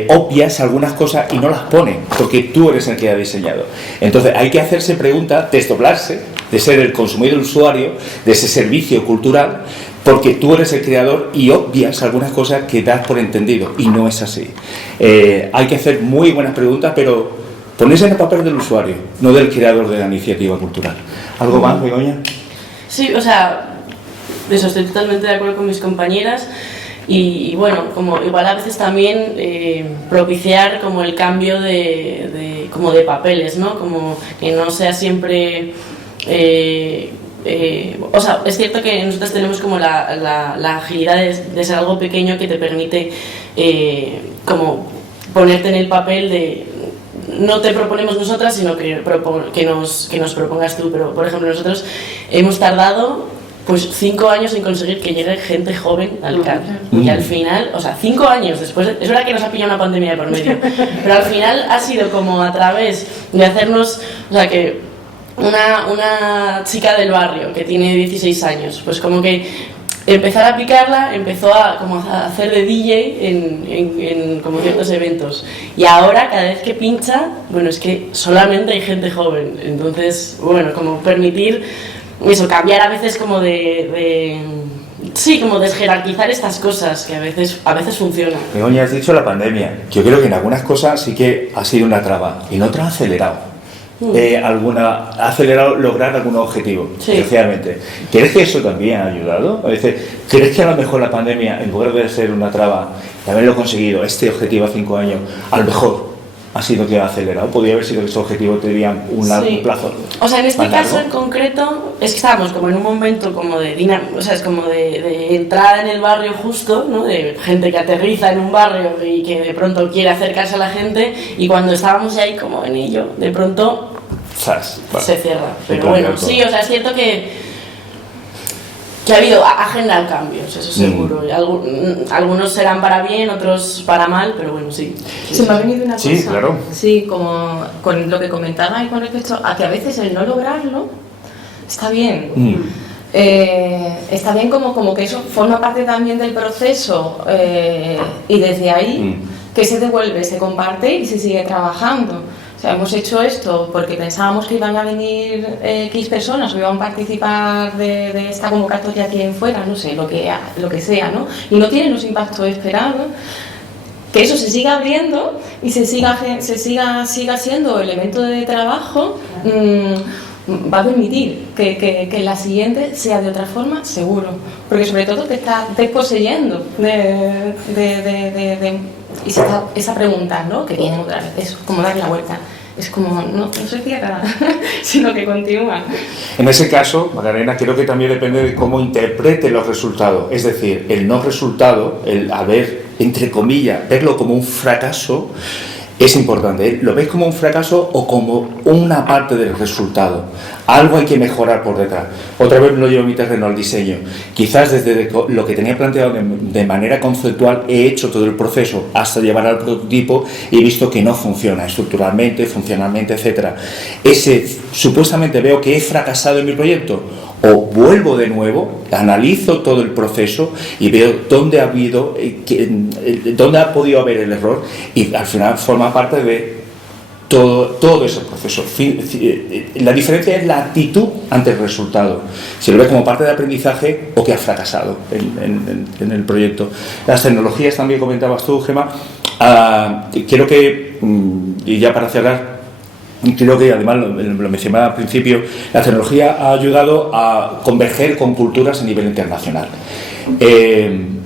obvias algunas cosas y no las pones, porque tú eres el que ha diseñado. Entonces, hay que hacerse preguntas, desdoblarse, de ser el consumidor, el usuario, de ese servicio cultural, porque tú eres el creador y obvias algunas cosas que das por entendido, y no es así. Hay que hacer muy buenas preguntas, pero ponerse en el papel del usuario, no del creador de la iniciativa cultural. ¿Algo más, Begoña? Sí, o sea, eso, estoy totalmente de acuerdo con mis compañeras y bueno, como igual a veces también propiciar como el cambio como de papeles, ¿no? Como que no sea siempre... o sea, es cierto que nosotros tenemos como la agilidad de ser algo pequeño que te permite como ponerte en el papel de no te proponemos nosotras sino que nos propongas tú, pero por ejemplo nosotros hemos tardado pues 5 años en conseguir que llegue gente joven al CAD y al final, o sea, 5 años después, es verdad que nos ha pillado una pandemia de por medio, pero al final ha sido como a través de hacernos, o sea que una chica del barrio que tiene 16 años, pues como que empezar a picarla, empezó como a hacer de DJ en como ciertos eventos y ahora cada vez que pincha, bueno, es que solamente hay gente joven, entonces, bueno, como permitir eso, cambiar a veces como sí, como desjerarquizar estas cosas que a veces funcionan. Begoña, has dicho la pandemia. Yo creo que en algunas cosas sí que ha sido una traba y en otras ha acelerado. Ha acelerado lograr algún objetivo, sí. Especialmente. ¿Crees que eso también ha ayudado? Es decir, ¿crees que a lo mejor la pandemia, en lugar de ser una traba, de haberlo conseguido, este objetivo a 5 años, a lo mejor ha sido que ha acelerado? ¿Podría haber sido que ese objetivo tenía un largo plazo? O sea, en este caso en concreto, es que estábamos como en un momento como o sea, es como de entrada en el barrio justo, ¿no? De gente que aterriza en un barrio y que de pronto quiere acercarse a la gente, y cuando estábamos ya ahí como en ello, de pronto se cierra. Pero bueno, sí, o sea, es cierto que ha habido, ha generado cambios, eso seguro. Algunos serán para bien, otros para mal, pero bueno, sí. Se me ha venido una cosa. Sí, claro. Sí, como con lo que comentaba y con respecto a que a veces el no lograrlo está bien. Está bien como que eso forma parte también del proceso y desde ahí que se devuelve, se comparte y se sigue trabajando. O sea, hemos hecho esto porque pensábamos que iban a venir X personas o iban a participar de esta convocatoria aquí en fuera, no sé, lo que sea, ¿no? Y no tienen los impactos esperados. Que eso se siga abriendo y siga siendo elemento de trabajo, va a permitir que la siguiente sea de otra forma, seguro. Porque sobre todo te está desposeyendo y esa pregunta, ¿no? Que viene otra vez, es como darle la vuelta. Es como, no se cierra, sino que continúa. En ese caso, Magdalena, creo que también depende de cómo interprete los resultados. Es decir, el no resultado, el haber, entre comillas, verlo como un fracaso, es importante. ¿Lo veis como un fracaso o como una parte del resultado? Algo hay que mejorar por detrás. Otra vez lo llevo a mi terreno, al diseño. Quizás desde lo que tenía planteado de manera conceptual he hecho todo el proceso hasta llevar al prototipo y he visto que no funciona estructuralmente, funcionalmente, etc. Supuestamente veo que he fracasado en mi proyecto. O vuelvo de nuevo, analizo todo el proceso y veo dónde ha podido haber el error, y al final forma parte de todo ese proceso. La diferencia es la actitud ante el resultado. Si lo ves como parte de aprendizaje o que has fracasado en el proyecto. Las tecnologías también comentabas tú, Gemma. Quiero que, y ya para cerrar, creo que además lo mencionaba al principio, la tecnología ha ayudado a converger con culturas a nivel internacional,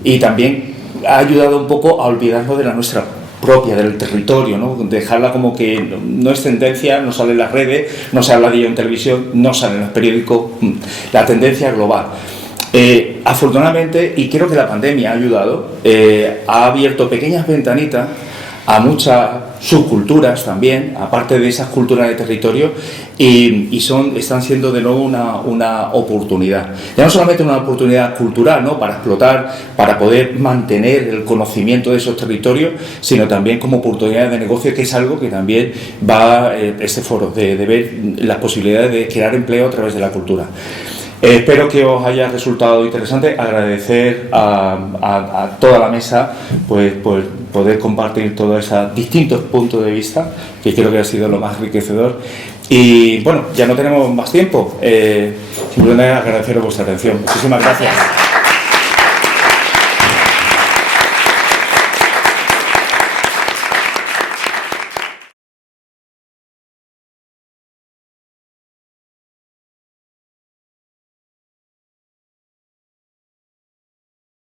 y también ha ayudado un poco a olvidarnos de la nuestra propia, del territorio, ¿no? Dejarla como que no es tendencia, no sale en las redes, no se habla de ello en televisión, no sale en los periódicos, la tendencia es global. Afortunadamente, y creo que la pandemia ha ayudado, ha abierto pequeñas ventanitas a muchas subculturas también, aparte de esas culturas de territorio, y están siendo de nuevo una oportunidad. Ya no solamente una oportunidad cultural, ¿no?, para explotar, para poder mantener el conocimiento de esos territorios, sino también como oportunidad de negocio, que es algo que también va este foro, de ver las posibilidades de crear empleo a través de la cultura. Espero que os haya resultado interesante. Agradecer a toda la mesa pues poder compartir todos esos distintos puntos de vista, que creo que ha sido lo más enriquecedor. Y bueno, ya no tenemos más tiempo. Simplemente agradeceros vuestra atención. Muchísimas gracias.